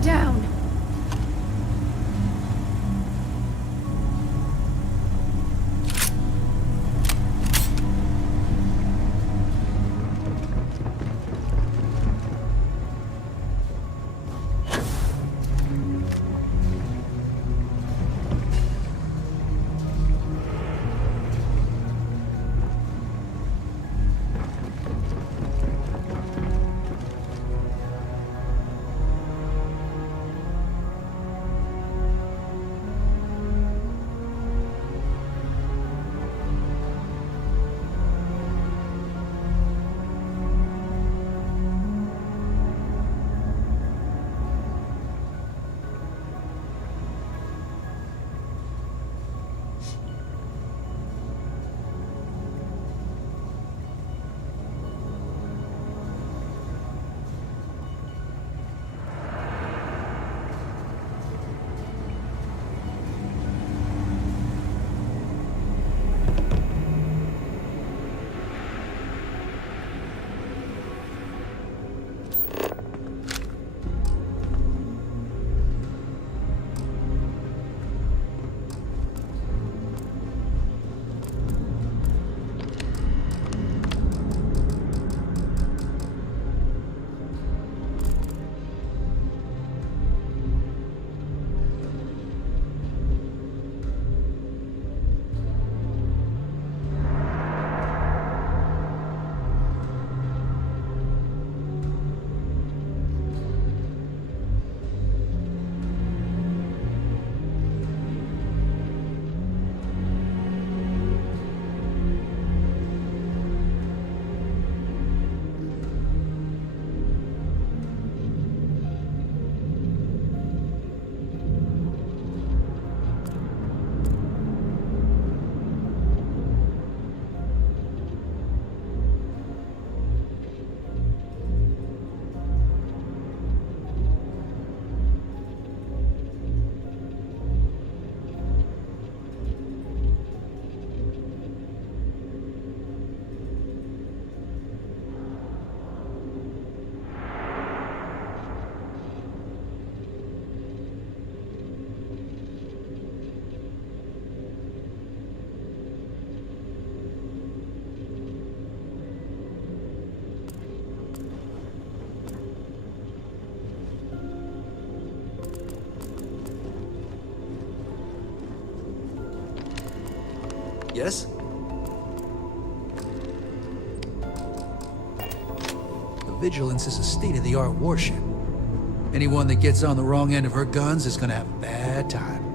Down. yes? The Vigilance is a state-of-the-art warship. Anyone that gets on the wrong end of her guns is gonna have a bad time.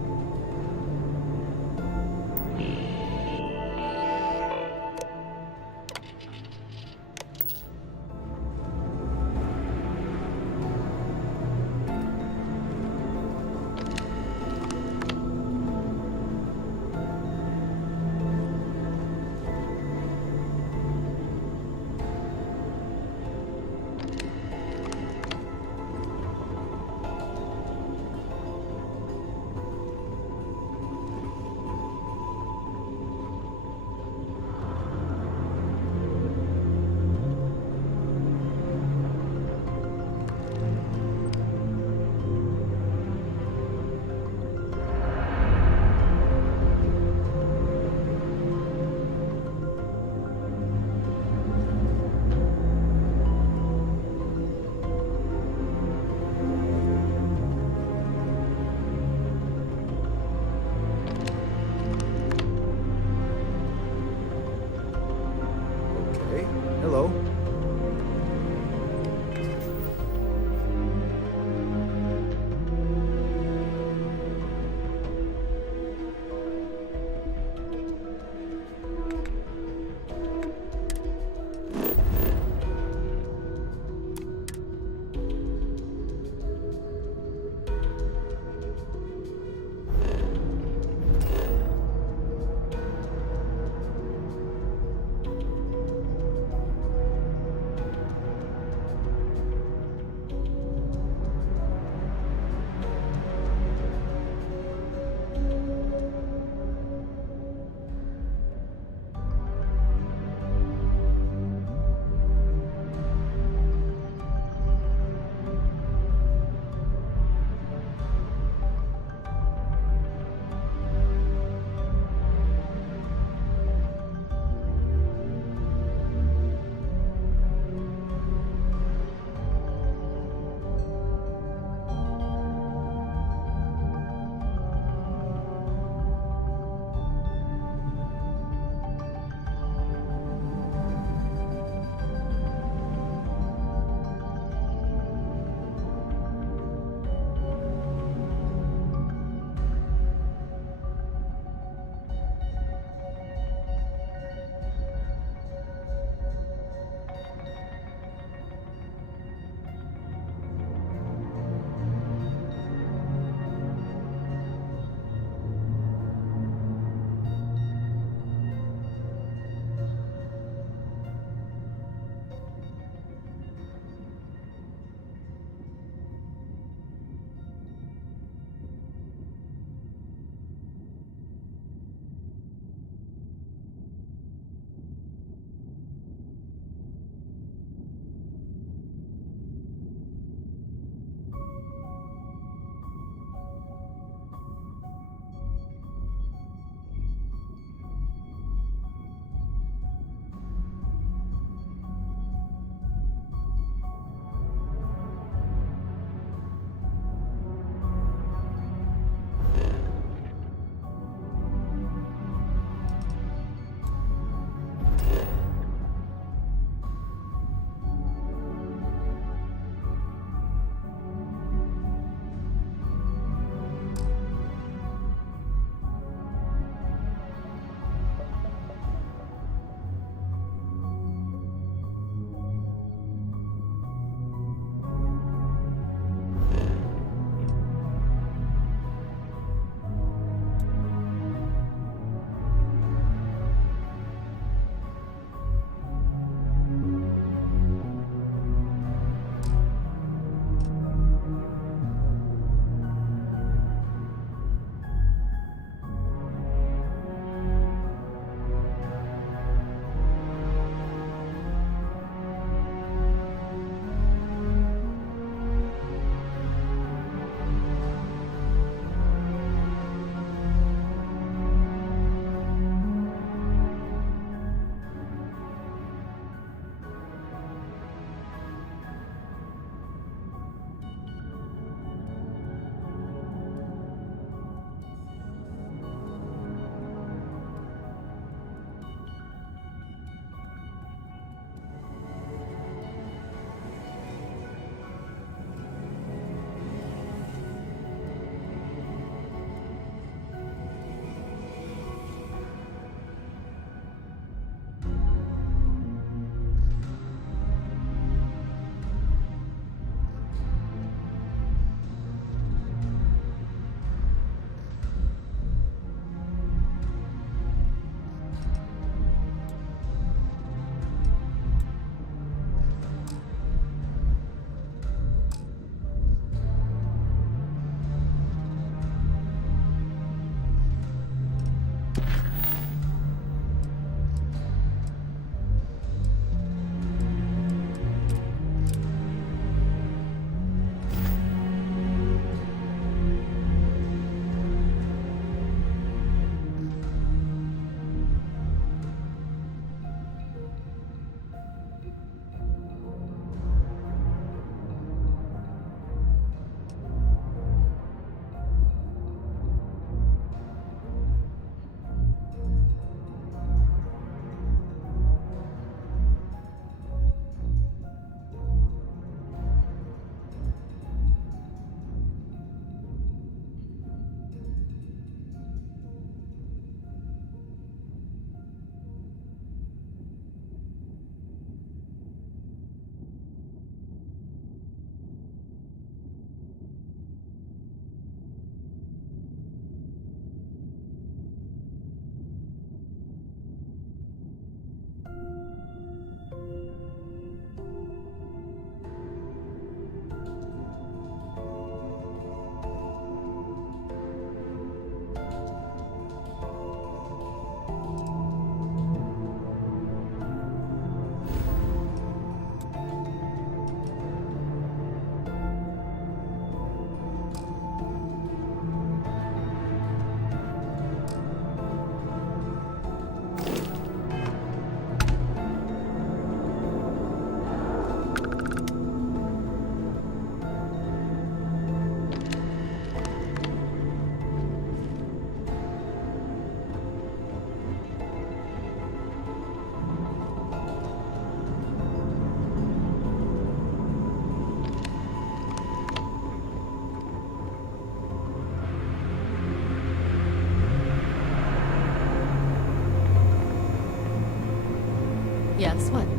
else, what?